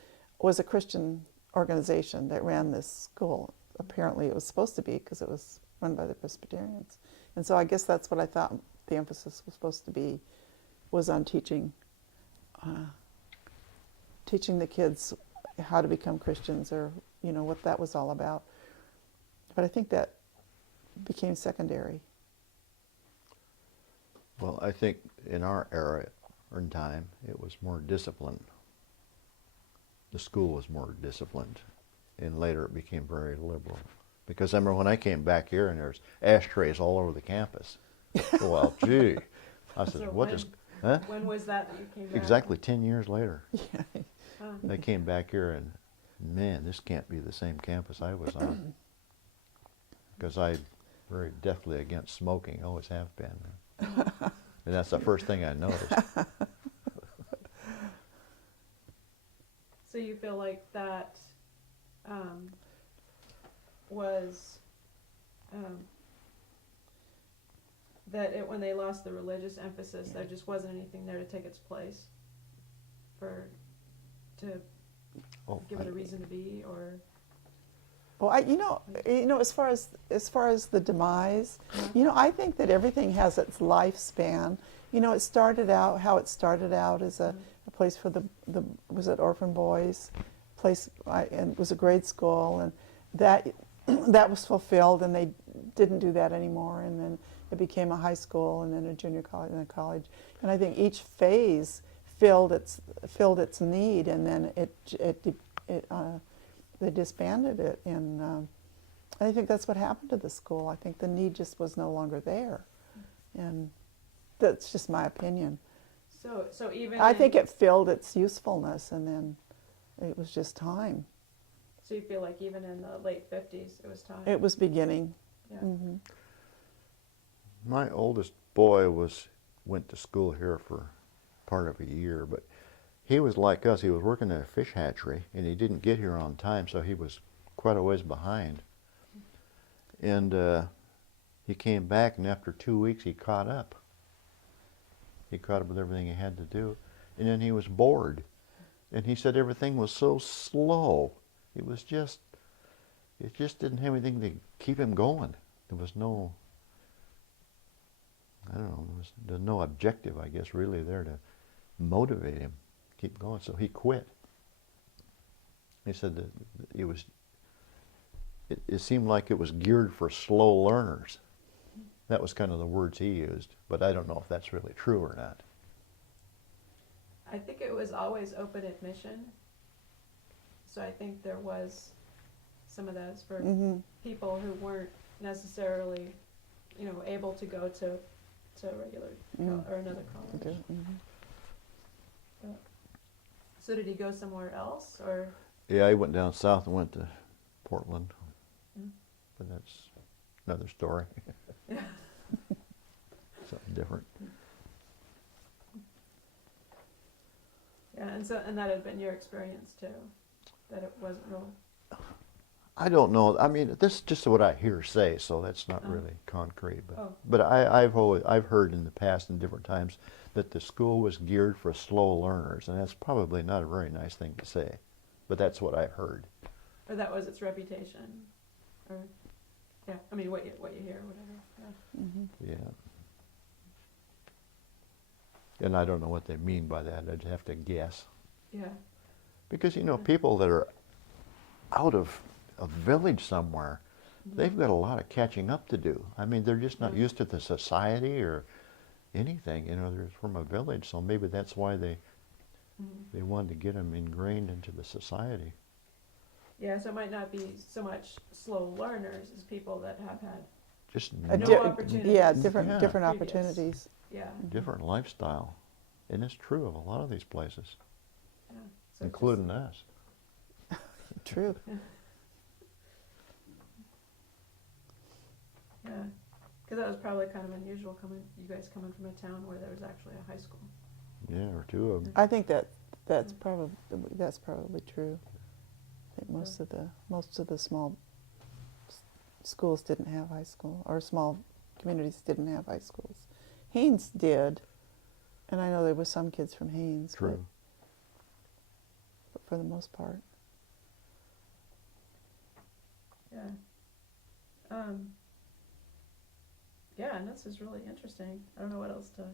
a Christian organization that ran this school. Apparently it was supposed to be, because it was run by the Presbyterians. And so I guess that's what I thought the emphasis was supposed to be, was on teaching the kids how to become Christians, or what that was all about. But I think that became secondary. Well, I think in our era or in time, it was more disciplined. The school was more disciplined, and later it became very liberal. Because I remember when I came back here, and there's ashtrays all over the campus. Well, gee, I said, So what is? Huh? When was that you came back? Exactly 10 years later. Yeah. Huh. They came back here and, man, this can't be the same campus I was on. Because I very definitely against smoking, always have been. And that's the first thing I noticed. So you feel like that was when they lost the religious emphasis, there just wasn't anything there to take its place, to give it a reason to be, or. Well, as far as the demise, I think that everything has its lifespan. It started out as a place for the was it orphan boys, place, and it was a grade school, and that that was fulfilled, and they didn't do that anymore, and then it became a high school, and then a junior college, and a college, and I think each phase filled its need, and then they disbanded it, and I think that's what happened to the school. I think the need just was no longer there, and that's just my opinion. So even I think it filled its usefulness, and then it was just time. So you feel like even in the late 50s, it was time. It was beginning. Yeah. Mm-hmm. My oldest boy went to school here for part of a year, but he was like us. He was working at a fish hatchery, and he didn't get here on time, so he was quite a ways behind. And he came back, and after 2 weeks, he caught up. He caught up with everything he had to do, and then he was bored. And he said everything was so slow. It just didn't have anything to keep him going. There was no, I don't know, there's no objective, I guess, really there to motivate him, keep going. So he quit. He said that it seemed like it was geared for slow learners. That was kind of the words he used, but I don't know if that's really true or not. I think it was always open admission. So I think there was some of those for people who weren't necessarily, able to go to a regular or another college. Okay. But, so did he go somewhere else, or? Yeah, he went down south and went to Portland, but that's another story. Yeah. Something different. Yeah, and that had been your experience too, that it wasn't real. I don't know. I mean, this is just what I hear say, so that's not really concrete. But I've heard in the past and different times that the school was geared for slow learners, and that's probably not a very nice thing to say, but that's what I've heard. Or that was its reputation, or yeah, I mean what you hear, whatever. Yeah. Mm-hmm. Yeah. And I don't know what they mean by that. I'd have to guess. Yeah. Because people that are out of a village somewhere, they've got a lot of catching up to do. I mean, they're just not used to the society or anything. They're from a village, so maybe that's why they wanted to get them ingrained into the society. Yeah, so it might not be so much slow learners as people that have had Just opportunities. Yeah, different previous. opportunities. Yeah. different lifestyle. And it's true of a lot of these places, Yeah. So including us. True. Yeah, because that was probably kind of unusual you guys coming from a town where there was actually a high school. Yeah, or two of them. I think that's probably true. I think most of the small schools didn't have high school, or small communities didn't have high schools. Haynes did, and I know there were some kids from Haynes. True. But for the most part. Yeah. Yeah, and this is really interesting. I don't know what else to.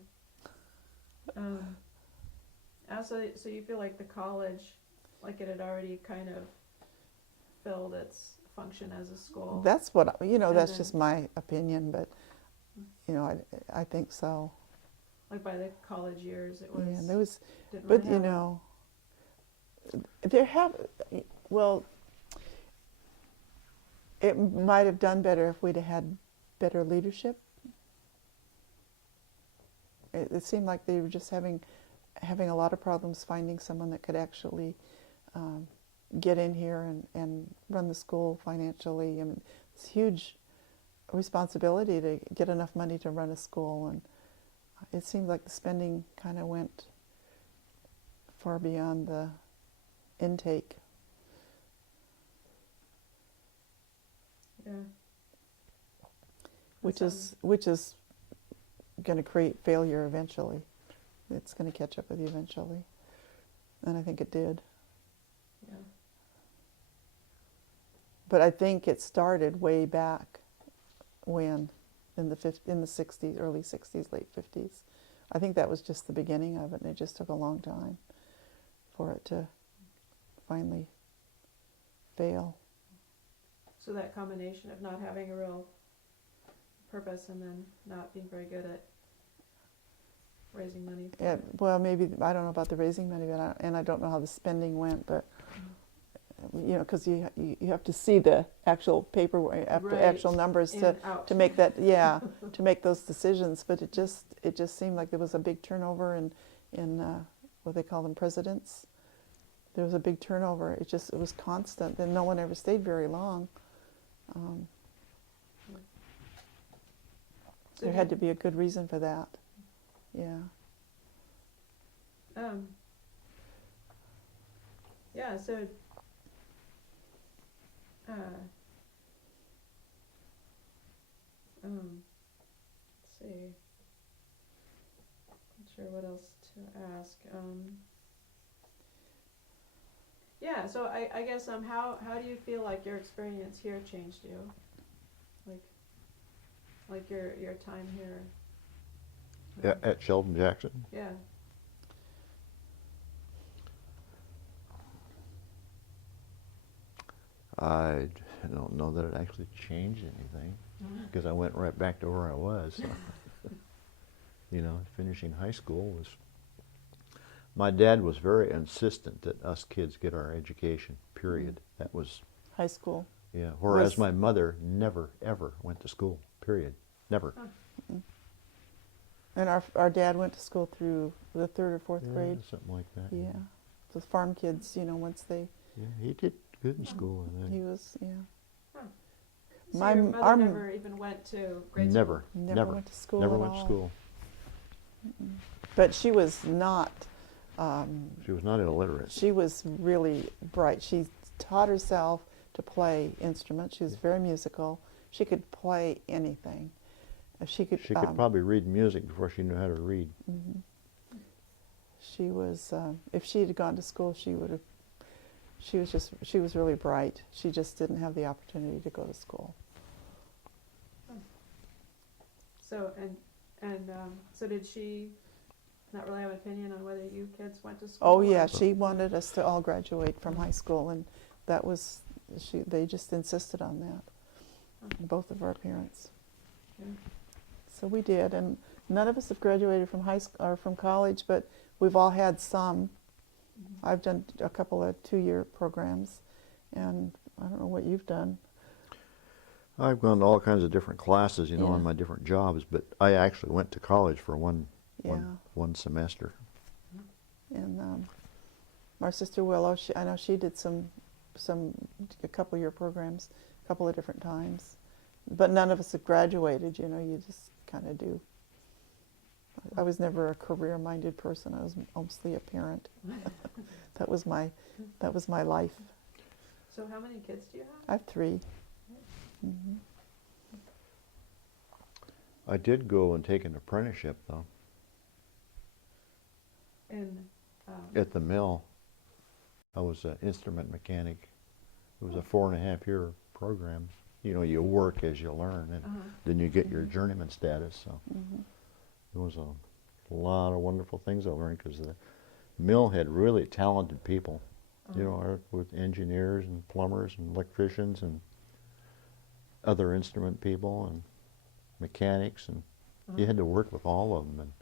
Also, so you feel like the college, like it had already kind of filled its function as a school. That's what that's then- just my opinion, but I think so. Like by the college years, it was. Yeah, there was, didn't but really have it might have done better if we'd have had better leadership. It seemed like they were just having a lot of problems finding someone that could actually get in here and run the school financially. I mean, it's a huge responsibility to get enough money to run a school, and it seemed like the spending kind of went far beyond the intake. Yeah. Which That's, is going to create failure eventually. It's going to catch up with you eventually, and I think it did. yeah. But I think it started way back when, in the 60s, early 60s, late 50s. I think that was just the beginning of it, and it just took a long time for it to finally fail. So that combination of not having a real purpose and then not being very good at raising money. Yeah, well, maybe, I don't know about the raising money, but I don't know how the spending went, but you know, because you have to see the actual paperwork, Right. actual numbers In, out. to make that, yeah, to make those decisions. But it just seemed like there was a big turnover in what they call them, presidents. There was a big turnover. It was constant, and no one ever stayed very long. So There had to be a good reason for that. Yeah. Yeah, so let's see. Not sure what else to ask. Yeah, so I guess how do you feel like your experience here changed you? Like your time here. At Sheldon Jackson. Yeah. I don't know that it actually changed anything, because I went right back to where I was. So. You know, finishing high school was... My dad was very insistent that us kids get our education, period. That was... High school. Yeah, whereas my mother never, ever went to school, period. Never. Huh. And our dad went to school through the 3rd or 4th Yeah, grade. something like that. Yeah. The farm kids, you know, once they... Yeah, he did good in school, I think. He was, yeah. Huh. So your mother never even went to grade Never, school? Never went to school never at went to all. school. But she was not... She was not illiterate. she was really bright. She taught herself to play instruments. She was very musical. She could play anything. She could probably read music before she knew how to read. She was, if she had gone to school, she would have, she was really bright. She just didn't have the opportunity to go to school. So so did she not really have an opinion on whether you kids went to school? Oh yeah, or- she wanted us to all graduate from high school, and that was, they just insisted on that, both of our parents. Yeah. So we did, and none of us have graduated from high school or from college, but we've all had some. I've done a couple of 2-year programs, and I don't know what you've done. I've gone to all kinds of different classes, you know, Yeah. on my different jobs, but I actually went to college for one semester. And our sister Willow, I know she did a couple year programs, a couple of different times, but none of us have graduated. You know, you just kind of do. I was never a career-minded person. I was mostly a parent. that was my life. So how many kids do you have? I have 3. I did go and take an apprenticeship, though, In at the mill. I was an instrument mechanic. It was a 4.5-year program. You know, you work as you learn, and then you get your journeyman status. So there was a lot of wonderful things I learned, because the mill had really talented people. You know, with engineers and plumbers and electricians and other instrument people and mechanics, and you had to work with all of them. And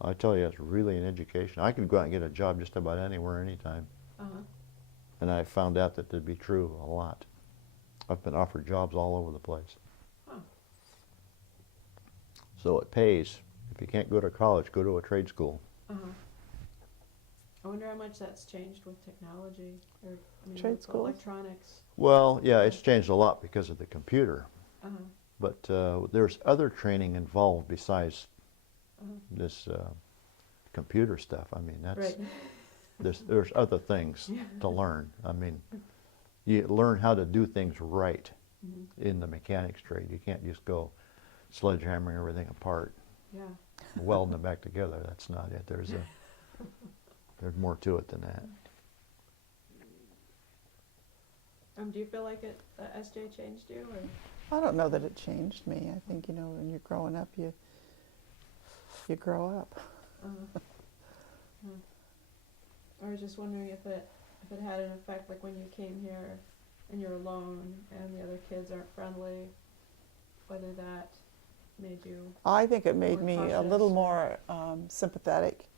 I tell you, it's really an education. I could go out and get a job just about anywhere, anytime. And I found out that to be true a lot. I've been offered jobs all over the place. So it pays. If you can't go to college, go to a trade school. I wonder how much that's changed with technology, or I mean, Trade with schools? electronics. Well, yeah, it's changed a lot because of the computer. Uh-huh. But there's other training involved besides Uh-huh. this computer stuff. I mean, that's Right. there's other things to learn. I mean, you learn how to do things right in the mechanics trade. You can't just go sledgehammering everything apart, Yeah. welding them back together. That's not it. There's more to it than that. Do you feel like SJ changed you, or? I don't know that it changed me. I think, when you're growing up, you grow up. I was just wondering if it had an effect, like when you came here and you're alone and the other kids aren't friendly, whether that made you. I think it made More me a cautious. little more sympathetic.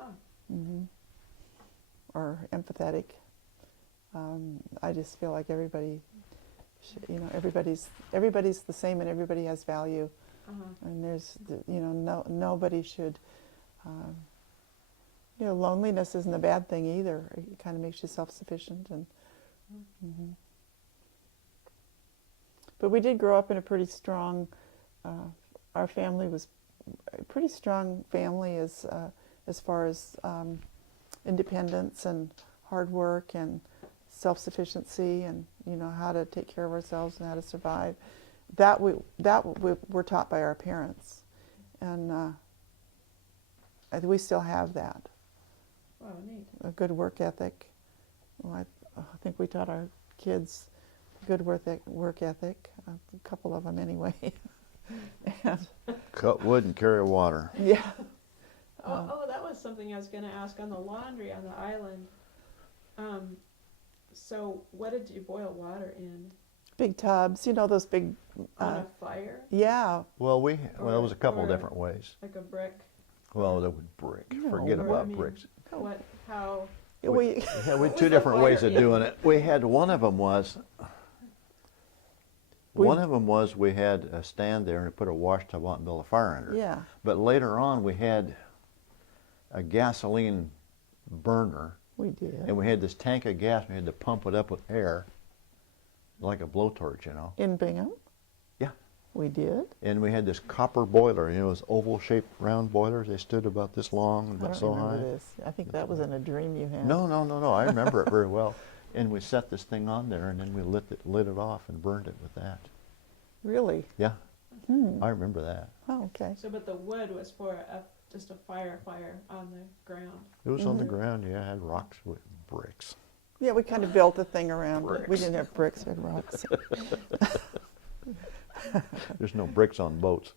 Oh. Or empathetic. I just feel like everybody, everybody's the same and everybody has value, and there's, nobody should. Loneliness isn't a bad thing either. It kind of makes you self-sufficient, and. But we did grow up in a pretty strong. Our family was a pretty strong family as far as independence and hard work and self-sufficiency, and how to take care of ourselves and how to survive. That we were taught by our parents, and we still have that. Wow, neat. A good work ethic. Well, I think we taught our kids good work ethic. A couple of them anyway. And, Cut wood and carry water. yeah. That was something I was going to ask on the laundry on the island. So what did you boil water in? Big tubs, those big. On a fire? Yeah. Well, there was a couple Or- different ways. Like a brick? Well, there was brick. No. Forget Or, about I mean, bricks. How? We, Yeah, we had What's two the different ways fire of in? doing it. We had one of them was we had a stand there and put a wash tub on and build a fire under it. yeah. But later on we had a gasoline burner, We did. and we had this tank of gas. We had to pump it up with air, like a blowtorch, In Bingham? Yeah. We did. And we had this copper boiler. It was oval-shaped round boilers. They stood about this long and I about don't so remember high. this. I think that was in a dream you had. No. I remember it very well. And we set this thing on there, and then we lit it off and burned it with that. Really? Yeah, I remember that. Oh, okay. So, but the wood was for just a fire on the ground. It was on the ground. Yeah, it had rocks with bricks. Yeah, we kind of built a thing around it. We Bricks. didn't have bricks, we had rocks. There's no bricks on boats.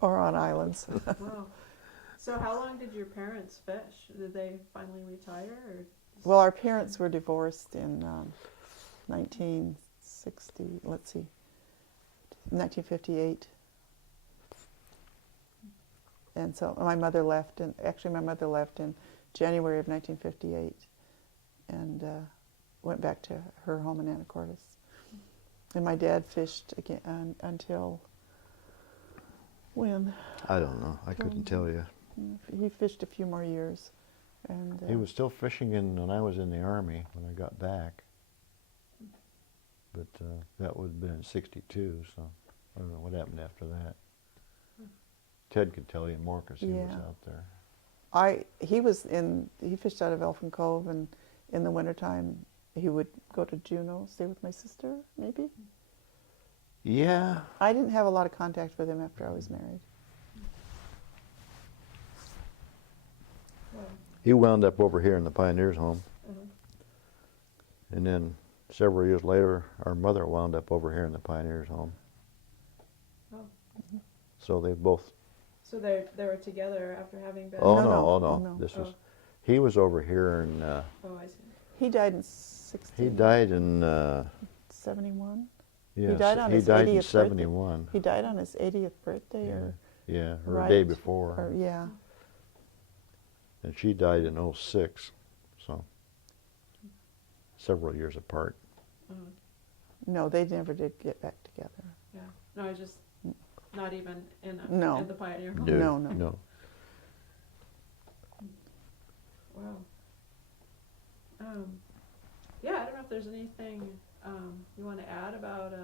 Or on islands. Wow. So how long did your parents fish? Did they finally retire? Or Well, our parents were divorced in 1960, 1958. And so my mother left, and actually my mother left in January of 1958 and went back to her home in Anacortes. And my dad fished again until when? I don't know. I couldn't tell you. He fished a few more years. And He was still fishing when I was in the Army when I got back. But that would have been in '62, so I don't know what happened after that. Ted could tell you more because he was Yeah. out there. He fished out of Elfin Cove, and in the wintertime he would go to Juneau, stay with my sister, maybe. Yeah. I didn't have a lot of contact with him after I was married. well, He wound up over here in the Pioneers home. uh-huh. And then several years later, our mother wound up over here in the Pioneers home. Oh. So they both. So they were together after having been. Oh No, no! no. Oh no! Oh, no. This was. Oh. He was over here, and Oh, I see. He died in he died in. 71. Yes, died on he his died in 80th birthday. '71. He died on his 80th birthday, Yeah, or right, a day before. or yeah. And she died in '06, so several years apart. Uh-huh. No, they never did get back together. Yeah. No, I just not even in No. the Pioneer home. No. No. Wow. Yeah, I don't know if there's anything you want to add about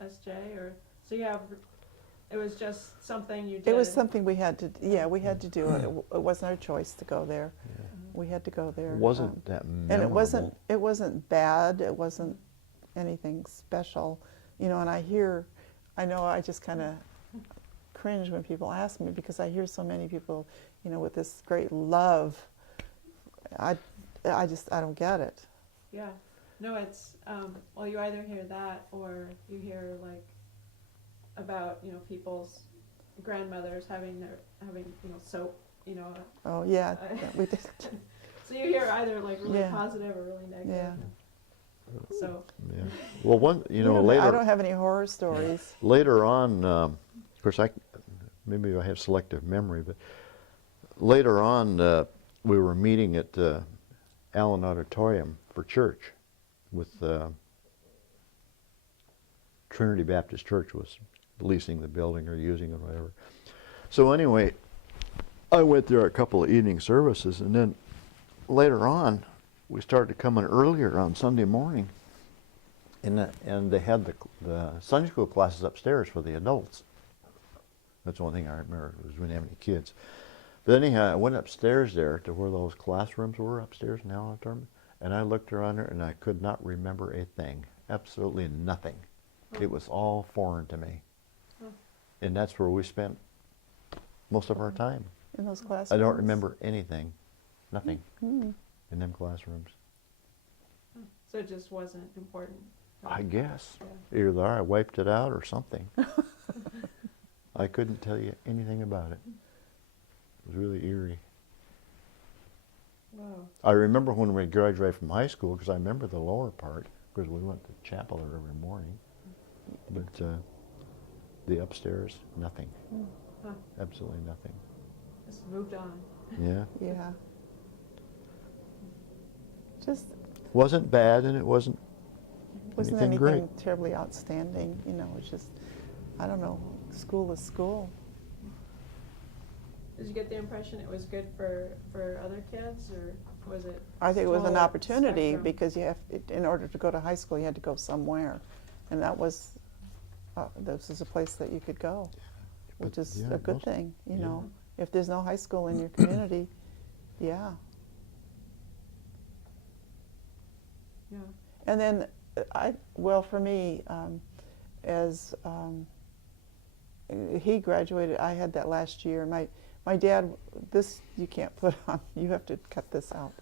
SJ, or so you have. It was just something you did. It was something we had to. Yeah, we had to do it. It wasn't our choice to go there. Yeah. We had to go there. It wasn't that memorable. And it wasn't. It wasn't bad. It wasn't anything special, you know. And I know I just kind of cringe when people ask me, because I hear so many people, you know, with this great love. I don't get it. Yeah. No, it's well, you either hear that or you hear like about, you know, people's grandmothers having soap, you know. Oh yeah, we did. So you hear either like really Yeah. positive or really negative. Yeah. So Yeah. Well, I later. don't have any horror stories. Later on, of course, maybe I have selective memory, but later on, we were meeting at Allen Auditorium for church with Trinity Baptist Church was leasing the building or using it, whatever. So anyway, I went there a couple of evening services, and then later on, we started coming earlier on Sunday morning, and they had the Sunday school classes upstairs for the adults. That's the only thing I remember, was we didn't have any kids. But anyhow, I went upstairs there to where those classrooms were upstairs in the auditorium, and I looked around there, and I could not remember a thing, absolutely nothing. It was all foreign to me. And that's where we spent most of our time. In those classrooms. I don't remember anything, nothing, Mm. in them classrooms. so it just wasn't important. I guess. Yeah. Either I wiped it out or something. I couldn't tell you anything about it. It was really eerie. Wow. I remember when we graduated from high school, because I remember the lower part, because we went to chapel there every morning. But the upstairs, nothing. Huh. Absolutely nothing. Just moved on. Yeah. Yeah. Just Wasn't bad, and it wasn't wasn't anything anything great. terribly outstanding, you know. It's just, I don't know. School is school. Did you get the impression it was good for other kids, or was it? I think it was an total opportunity spectrum? because in order to go to high school, you had to go somewhere, and this is a place that you could go, which is yeah, a good most- thing, you yeah. know. If there's no high school in your community, yeah. Yeah. And then for me, as he graduated, I had that last year. My dad, this you can't put on. You have to cut this out.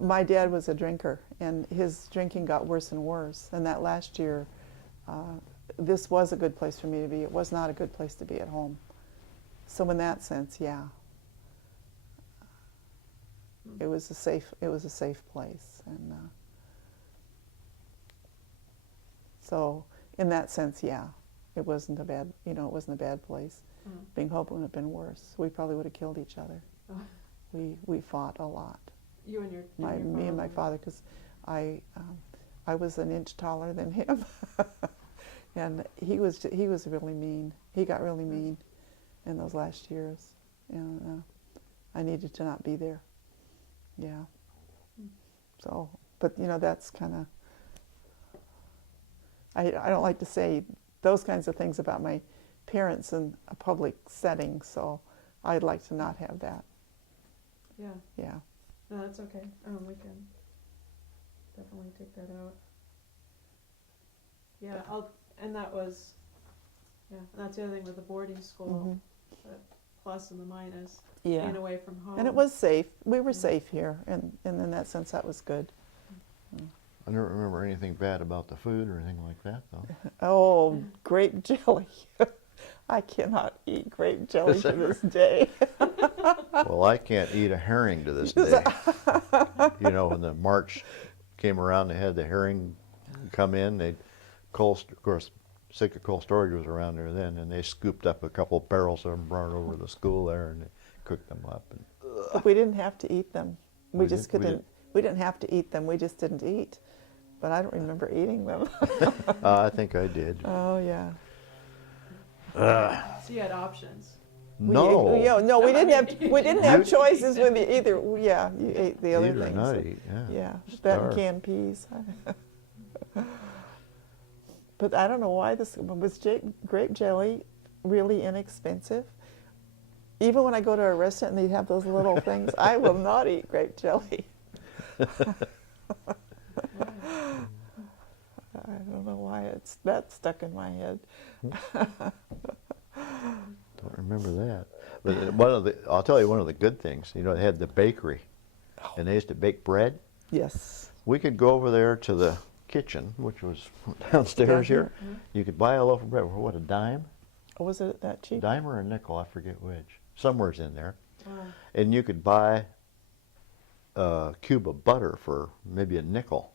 My dad was a drinker, and his drinking got worse and worse. And that last year, this was a good place for me to be. It was not a good place to be at home. So in that sense, yeah, it was a safe place, and so in that sense, yeah, it wasn't a bad place. Being Hope would have been worse. We probably would have killed each other. Oh. We fought a lot. You and your Me and my father, because I was an inch taller than him, and he was really mean. He got really mean in those last years, and I needed to not be there. Yeah. So, but you know, that's kind of. I don't like to say those kinds of things about my parents in a public setting, so I'd like to not have that. Yeah. Yeah. No, that's okay. We can definitely take that out. Yeah, and that was, that's the other thing with the boarding school, the plus and the minus, Yeah. being away from home. And it was safe. We were safe here, and in that sense, that was good. I don't remember anything bad about the food or anything like that, though. Oh, grape jelly. I cannot eat grape jelly to this day. Well, I can't eat a herring to this day. You know, when the March came around, they had the herring come in. Of course, Sitka Cold Storage was around there then, and they scooped up a couple barrels of them, brought it over to the school there, and they cooked them up. And, But we didn't have to eat them. We just didn't- we couldn't. We didn't have to eat them. We just didn't eat. But I don't remember eating them. I think I did. Oh yeah. So you had options. No. No, we didn't have You- choices with you either. Yeah, you ate the other Eat or things. not eat, yeah. Yeah, that and Starve. canned peas. But I don't know why this was grape jelly really inexpensive. Even when I go to a restaurant and they have those little things, I will not eat grape jelly. I don't know why that's stuck in my head. Don't remember that. But I'll tell you one of the good things. You know, they had the bakery, and they used to bake bread. Yes. We could go over there to the kitchen, which was downstairs Down here. You could buy a loaf of bread for what, a dime? Oh, was it that cheap? Dime or a nickel, I forget which. Somewhere's in there. Wow. And you could buy a cube of butter for maybe a nickel.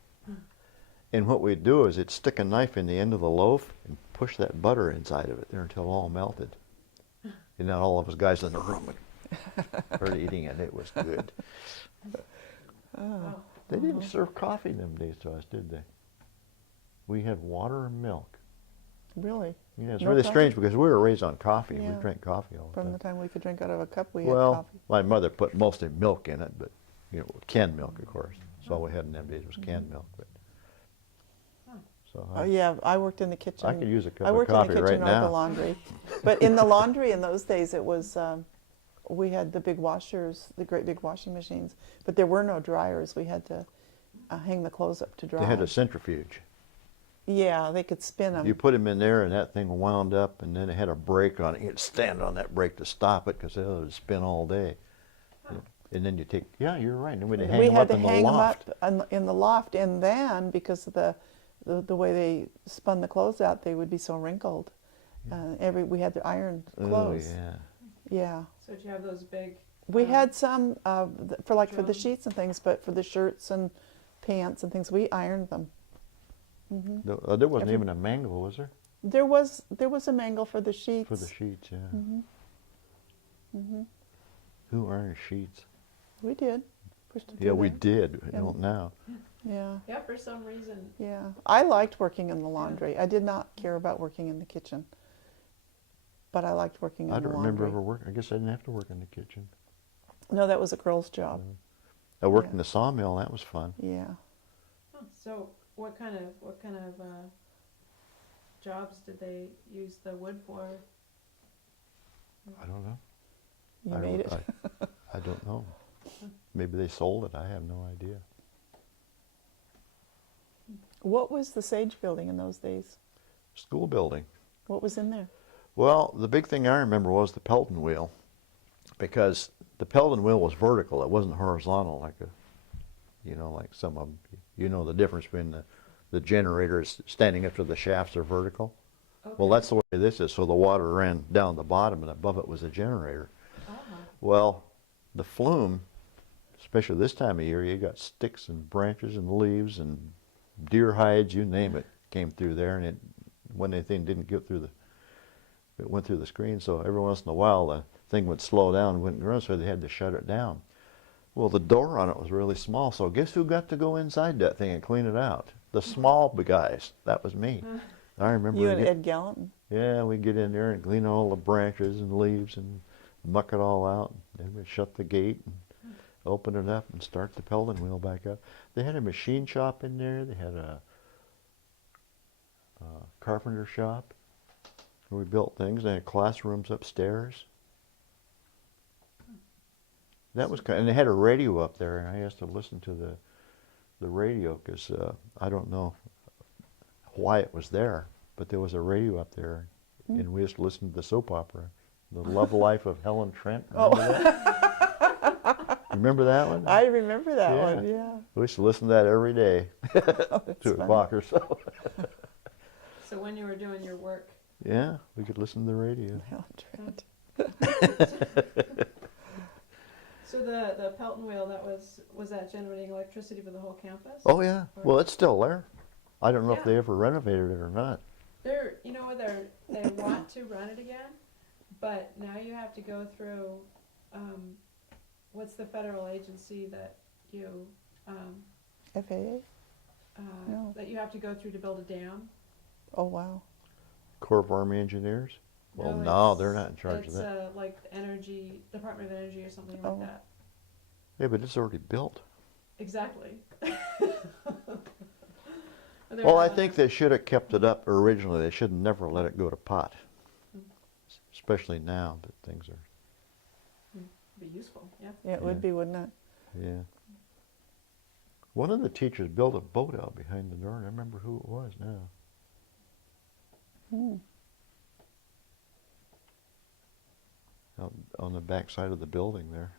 And what we'd do is it'd stick a knife in the end of the loaf and push that butter inside of it there until it all melted. And then all of us guys in the room started eating it. It was good. Oh. They didn't serve coffee them days to us, did they? We had water and milk. Really? Yeah, it's No really coffee? strange because we were raised on coffee. Yeah. We drank coffee all the From the time. time we could drink out of a cup, we Well, had coffee. my mother put mostly milk in it, but you know, canned milk, of course. That's all we had in them days was canned milk. But so Oh yeah, I worked in the kitchen. I could use a cup I of worked in the coffee kitchen right or the now. laundry. But in the laundry in those days, it was we had the big washers, the great big washing machines. But there were no dryers. We had to hang the clothes up to dry. They had a centrifuge. Yeah, they could spin them. You put them in there, and that thing wound up, and then it had a brake on it. You'd stand on that brake to stop it because it would spin all day. And then you take, yeah, you're right. And then we'd hang we them had up to in the hang loft. them up in the loft, and then because of the way they spun the clothes out, they would be so wrinkled. We had to iron clothes. Oh, yeah. Yeah. So did you have those big? We had some for the Drum. sheets and things, but for the shirts and pants and things, we ironed them. There wasn't even a mangle, was there? There was a mangle for the sheets. For the sheets, yeah. Mm-hmm. Who ironed sheets? We did. Pushed it Yeah, through we there. did. I And- don't now. Yeah, Yeah, for some reason. yeah. I liked working in the laundry. I did not care about working in the kitchen, but I liked working in I the don't laundry. remember ever working. I guess I didn't have to work in the kitchen. No, that was a girl's job. I worked Yeah. in the sawmill. That was fun. Yeah. Oh, so what kind of jobs did they use the wood for? I don't know. You I made don't- it. I don't know. Maybe they sold it. I have no idea. What was the Sage building in those days? School building. What was in there? Well, the big thing I remember was the Pelton wheel, because the Pelton wheel was vertical. It wasn't horizontal like like some of them. You know the difference between the generators standing up to the shafts are vertical. Okay. Well, that's the way this is. So the water ran down the bottom, and above it was a generator. Uh-huh. Well, the flume, especially this time of year, you got sticks and branches and leaves and deer hides, you name it, came through there, and when anything didn't get through it went through the screen. So every once in a while, the thing would slow down and wouldn't run, so they had to shut it down. Well, the door on it was really small, so guess who got to go inside that thing and clean it out? The small guys. That was me. I remember. You and Ed Gallant? Yeah, we'd get in there and clean all the branches and leaves and muck it all out. Then we'd shut the gate and open it up and start the Pelton wheel back up. They had a machine shop in there. They had a carpenter shop where we built things. They had classrooms upstairs. That was and they had a radio up there, and I used to listen to the radio because I don't know why it was there, but there was a radio up there, and we used to listen to the soap opera, The Love Life of Helen Trent. Remember that? Remember that one? I remember that Yeah. one, yeah. We used to listen to that every day, Oh, that's 2 funny. o'clock or so. So when you were doing your work, Yeah, we could listen to the radio. Helen Trent. so the Pelton wheel, was that generating electricity for the whole campus? Oh yeah, well it's still there. I don't know if Yeah. they ever renovated it or not. They want to run it again, but now you have to go through, what's the federal agency that you, FAA? No. that you have to go through to build a dam? Oh, wow. Corps of Army Engineers. Well, No, no, it's- they're not in charge of It's that. like the energy, Department of Energy or something Oh. like that. Yeah, but it's already built. Exactly. But they're Well, I not think under- they should have kept it up originally. They should never let it go to pot. Especially now that things are, be useful, yeah. Yeah, it would Yeah. be, wouldn't it? yeah. One of the teachers built a boat out behind the door, and I remember who it was now. Hmm. Out on the back side of the building there.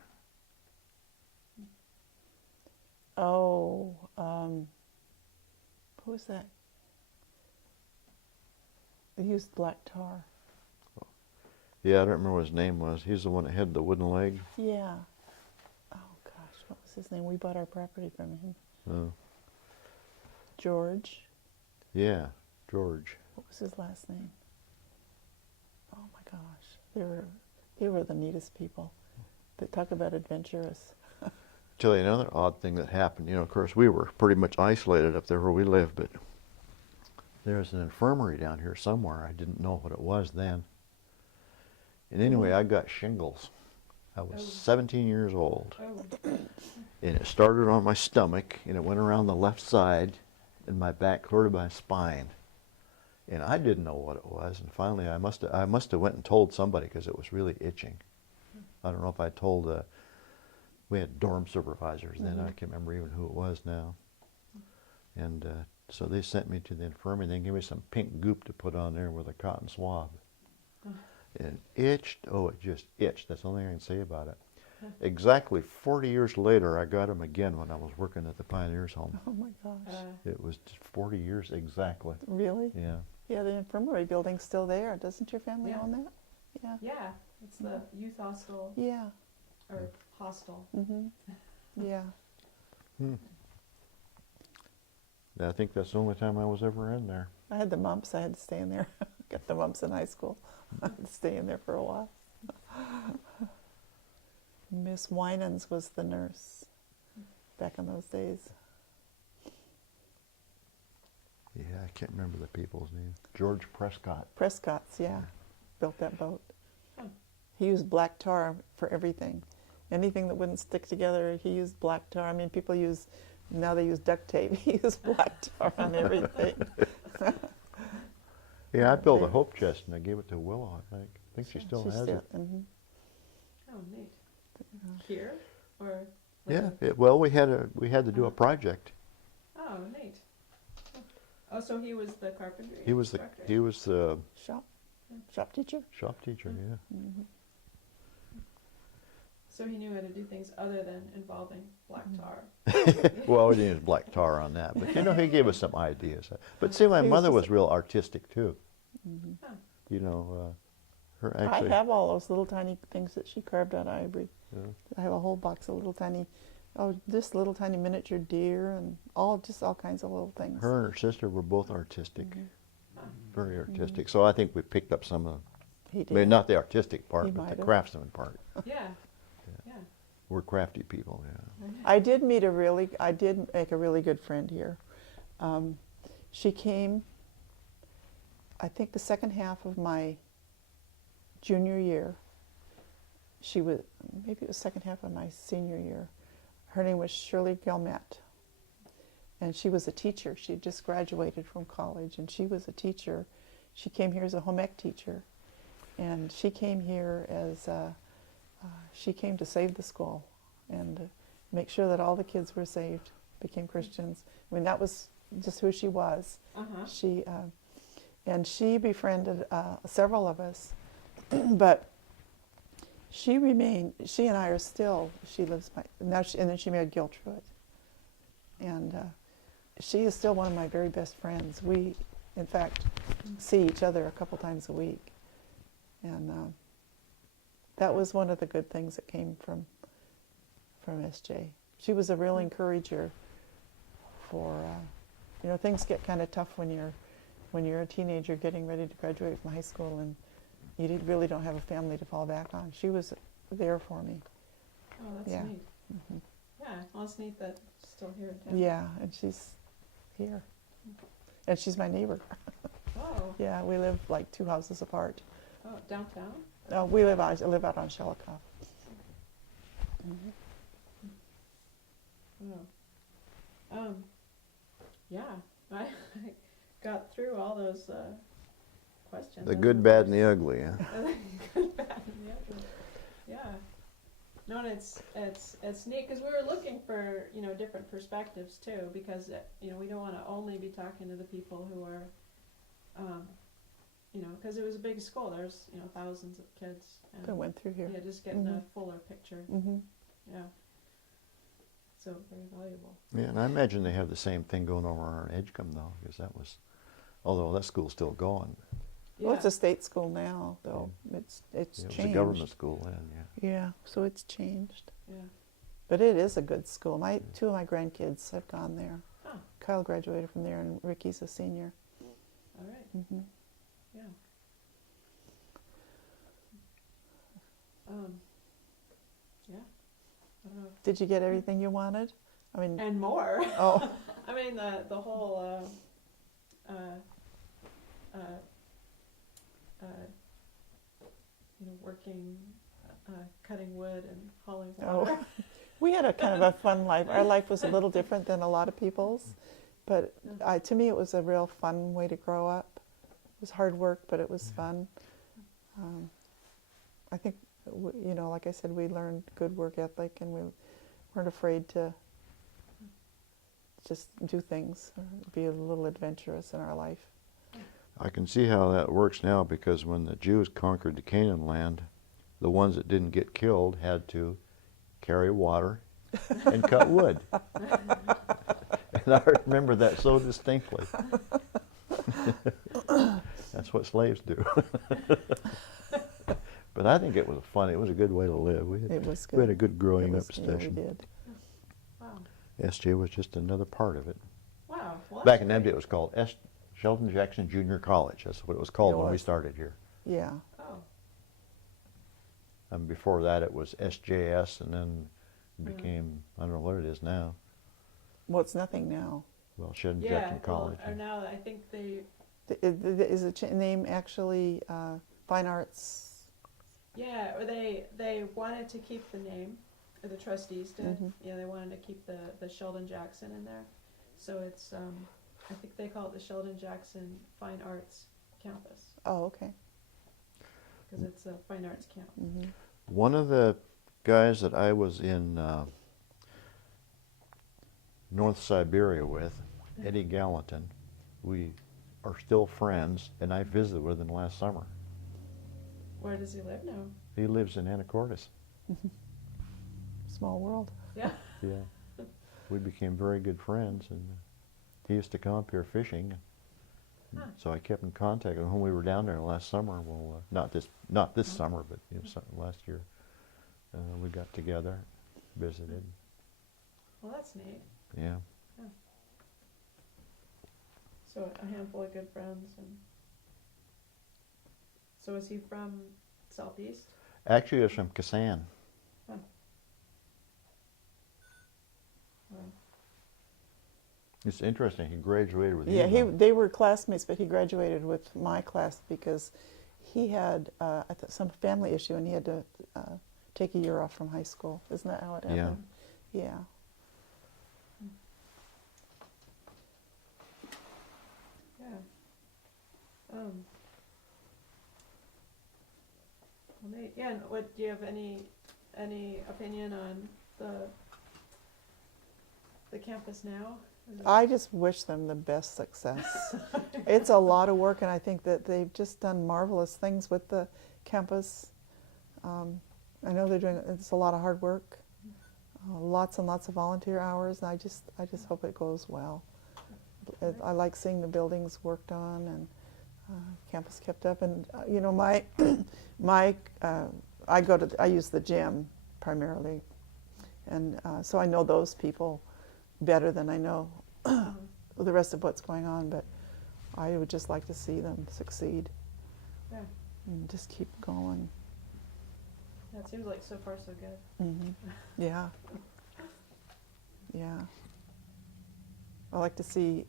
Oh, who was that? They used black tar. Yeah, I don't remember what his name was. He's the one that had the wooden leg. Yeah. Oh gosh, what was his name? We bought our property from him. Oh, George. yeah, George. What was his last name? Oh my gosh, they were the neatest people. They talk about adventurous. Tell you another odd thing that happened. You know, of course, we were pretty much isolated up there where we lived, but there's an infirmary down here somewhere. I didn't know what it was then. And anyway, I got shingles. I was Oh. 17 years old. Oh, And it started on my stomach, and it went around the left side, and my back clear to my spine. And I didn't know what it was. And finally, I must have went and told somebody because it was really itching. I don't know if I told. We had dorm supervisors then. I can't remember even who it was now. And so they sent me to the infirmary. And they gave me some pink goop to put on there with a cotton swab. And it itched. Oh, it just itched. That's the only thing I can say about it. Exactly 40 years later, I got them again when I was working at the Pioneers Home. Oh my gosh. It was 40 years exactly. Really? Yeah. Yeah, the infirmary building's still there. Doesn't your family Yeah. own that? Yeah. yeah, it's the youth hostel, Yeah. or hostel. Yeah. Yeah, I think that's the only time I was ever in there. I had the mumps. I had to stay in there. Got the mumps in high school. I had to stay in there for a while. Miss Winans was the nurse back in those days. Yeah, I can't remember the people's name. George Prescott. Prescott's, yeah, built that boat. Oh. He used black tar for everything. Anything that wouldn't stick together, he used black tar. I mean, people now they use duct tape. He used black tar on everything. Yeah, I built a hope chest and I gave it to Willow, I think. I think she still She's has it. Oh, neat. Here, or? Yeah. Well, we had to do a project. Oh, neat. Oh, so he was the carpentry He was the instructor. Shop teacher. shop teacher. Yeah. So he knew how to do things other than involving black tar. Well, we didn't use black tar on that, but you know, he gave us some ideas. But see, my He was mother just was real artistic too. Huh. You know, her I actually. have all those little tiny things that she carved out of ivory. Yeah. I have a whole box of little tiny, just little tiny miniature deer and just all kinds of little things. Her and her sister were both artistic, very artistic. So I think we picked up some of, He did. I mean, not the artistic part, He but might the have. craftsman part. Yeah. Yeah. We're crafty people, yeah. I did make a really good friend here. She came, I think the second half of my junior year. Maybe it was second half of my senior year. Her name was Shirley Gilmet. And she was a teacher. She had just graduated from college and she was a teacher. She came here as a home ec teacher. And she came here she came to save the school and make sure that all the kids were saved, became Christians. I mean, that was just who she was. And she befriended several of us, but she and I are still, she lives now, and then she married Gil Truitt. And she is still one of my very best friends. We, in fact, see each other a couple times a week. And that was one of the good things that came from SJ. She was a real encourager for, things get kind of tough when you're a teenager getting ready to graduate from high school and you really don't have a family to fall back on. She was there for me. Oh, that's Yeah. neat. Yeah, well, it's neat that she's still here in town. Yeah, and she's here. And she's my neighbor. Oh, Yeah, we live like 2 houses apart. Oh, downtown? No, I live out on Shelikoff. Oh. Yeah, I got through all those questions. The Those good, were bad, and pretty- the ugly, huh? Good, bad, and the ugly. Yeah. No, and it's neat because we were looking for different perspectives too, because we don't want to only be talking to the people who are, because it was a big school. There's thousands of kids. And, That went through here. yeah, just getting a fuller picture. Mm-hmm. Yeah. So very valuable. Yeah, and I imagine they have the same thing going over on Edgecombe though, because that was, although that school's still going. Well, it's a state school now, though. It's Yeah, it was changed. a government school then, yeah. Yeah, so it's changed. Yeah. But it is a good school. Two of my grandkids have gone there. Huh. Kyle graduated from there, and Ricky's a senior. All right. Mm-hmm. Yeah. Yeah. I don't know. Did you get everything you wanted? I mean, And more. oh, I mean the whole working, cutting wood and hauling water. oh. We had a kind of a fun life. Our life was a little different than a lot of people's, but to me it was a real fun way to grow up. It was hard work, but it was fun. I think, like I said, we learned good work ethic, and we weren't afraid to just do things, or be a little adventurous in our life. I can see how that works now, because when the Jews conquered the Canaan land, the ones that didn't get killed had to carry water and cut wood. And I remember that so distinctly. That's what slaves do. But I think it was fun. It was a good way to live. It was good. We had a good growing up Yeah, we session. did. Wow. SJ was just another part of it. Wow. Well, Back that's in them great. days, it was called Sheldon Jackson Junior College. That's what it was called It when we was. started here. Yeah. Oh. And before that, it was SJS, and then it Yeah. became, I don't know what it is now. Well, it's nothing now. Well, Sheldon Yeah. Jackson College. Well, or now I think they. Is the name actually Fine Arts? Yeah, or they wanted to keep the name, or the trustees did. Mhm. Yeah, they wanted to keep the Sheldon Jackson in there. So it's I think they call it the Sheldon Jackson Fine Arts Campus Oh, okay. because it's a fine arts camp. Mm-hmm. One of the guys that I was in North Siberia with, Eddie Gallatin, we are still friends, and I visited with him last summer. Where does he live now? He lives in Anacortes. Small world. Yeah. Yeah. We became very good friends, and he used to come up here fishing. Huh. So I kept in contact with him when we were down there last summer. Well, not this summer, but last year. We got together, visited. Well, that's neat. Yeah. So a handful of good friends, and so is he from Southeast? Actually, it's from Kasan. Wow. It's interesting. He graduated with Yeah, you. they were classmates, but he graduated with my class because he had some family issue, and he had to take a year off from high school. Isn't that how it happened? Yeah. Yeah. Well, neat. Yeah. And what do you have any opinion on the campus now? Is it- I just wish them the best success. It's a lot of work, and I think that they've just done marvelous things with the campus. I know it's a lot of hard work, lots and lots of volunteer hours, and I just hope it goes well. I like seeing the buildings worked on and campus kept up, and I use the gym primarily, and so I know those people better than I know the rest of what's going on, but I would just like to see them succeed. Yeah. And just keep going. Yeah, it seems like so far so good. Hmm. Yeah. Yeah. I like to see.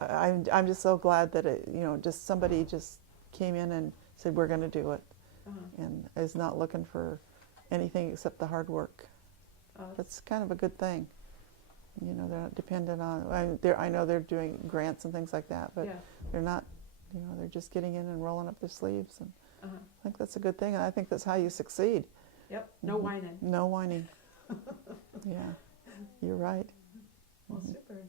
I'm just so glad that just somebody just came in and said we're going to do it, Uh-huh. and is not looking for anything except the hard work. That's kind of a good thing. You know, they're not dependent on. I know they're doing grants and things like that, but yeah. they're not. You know, they're just getting in and rolling up their sleeves, and Uh-huh. I think that's a good thing, and I think that's how you succeed. Yep. No whining. No whining. Yeah, you're right. Well, super.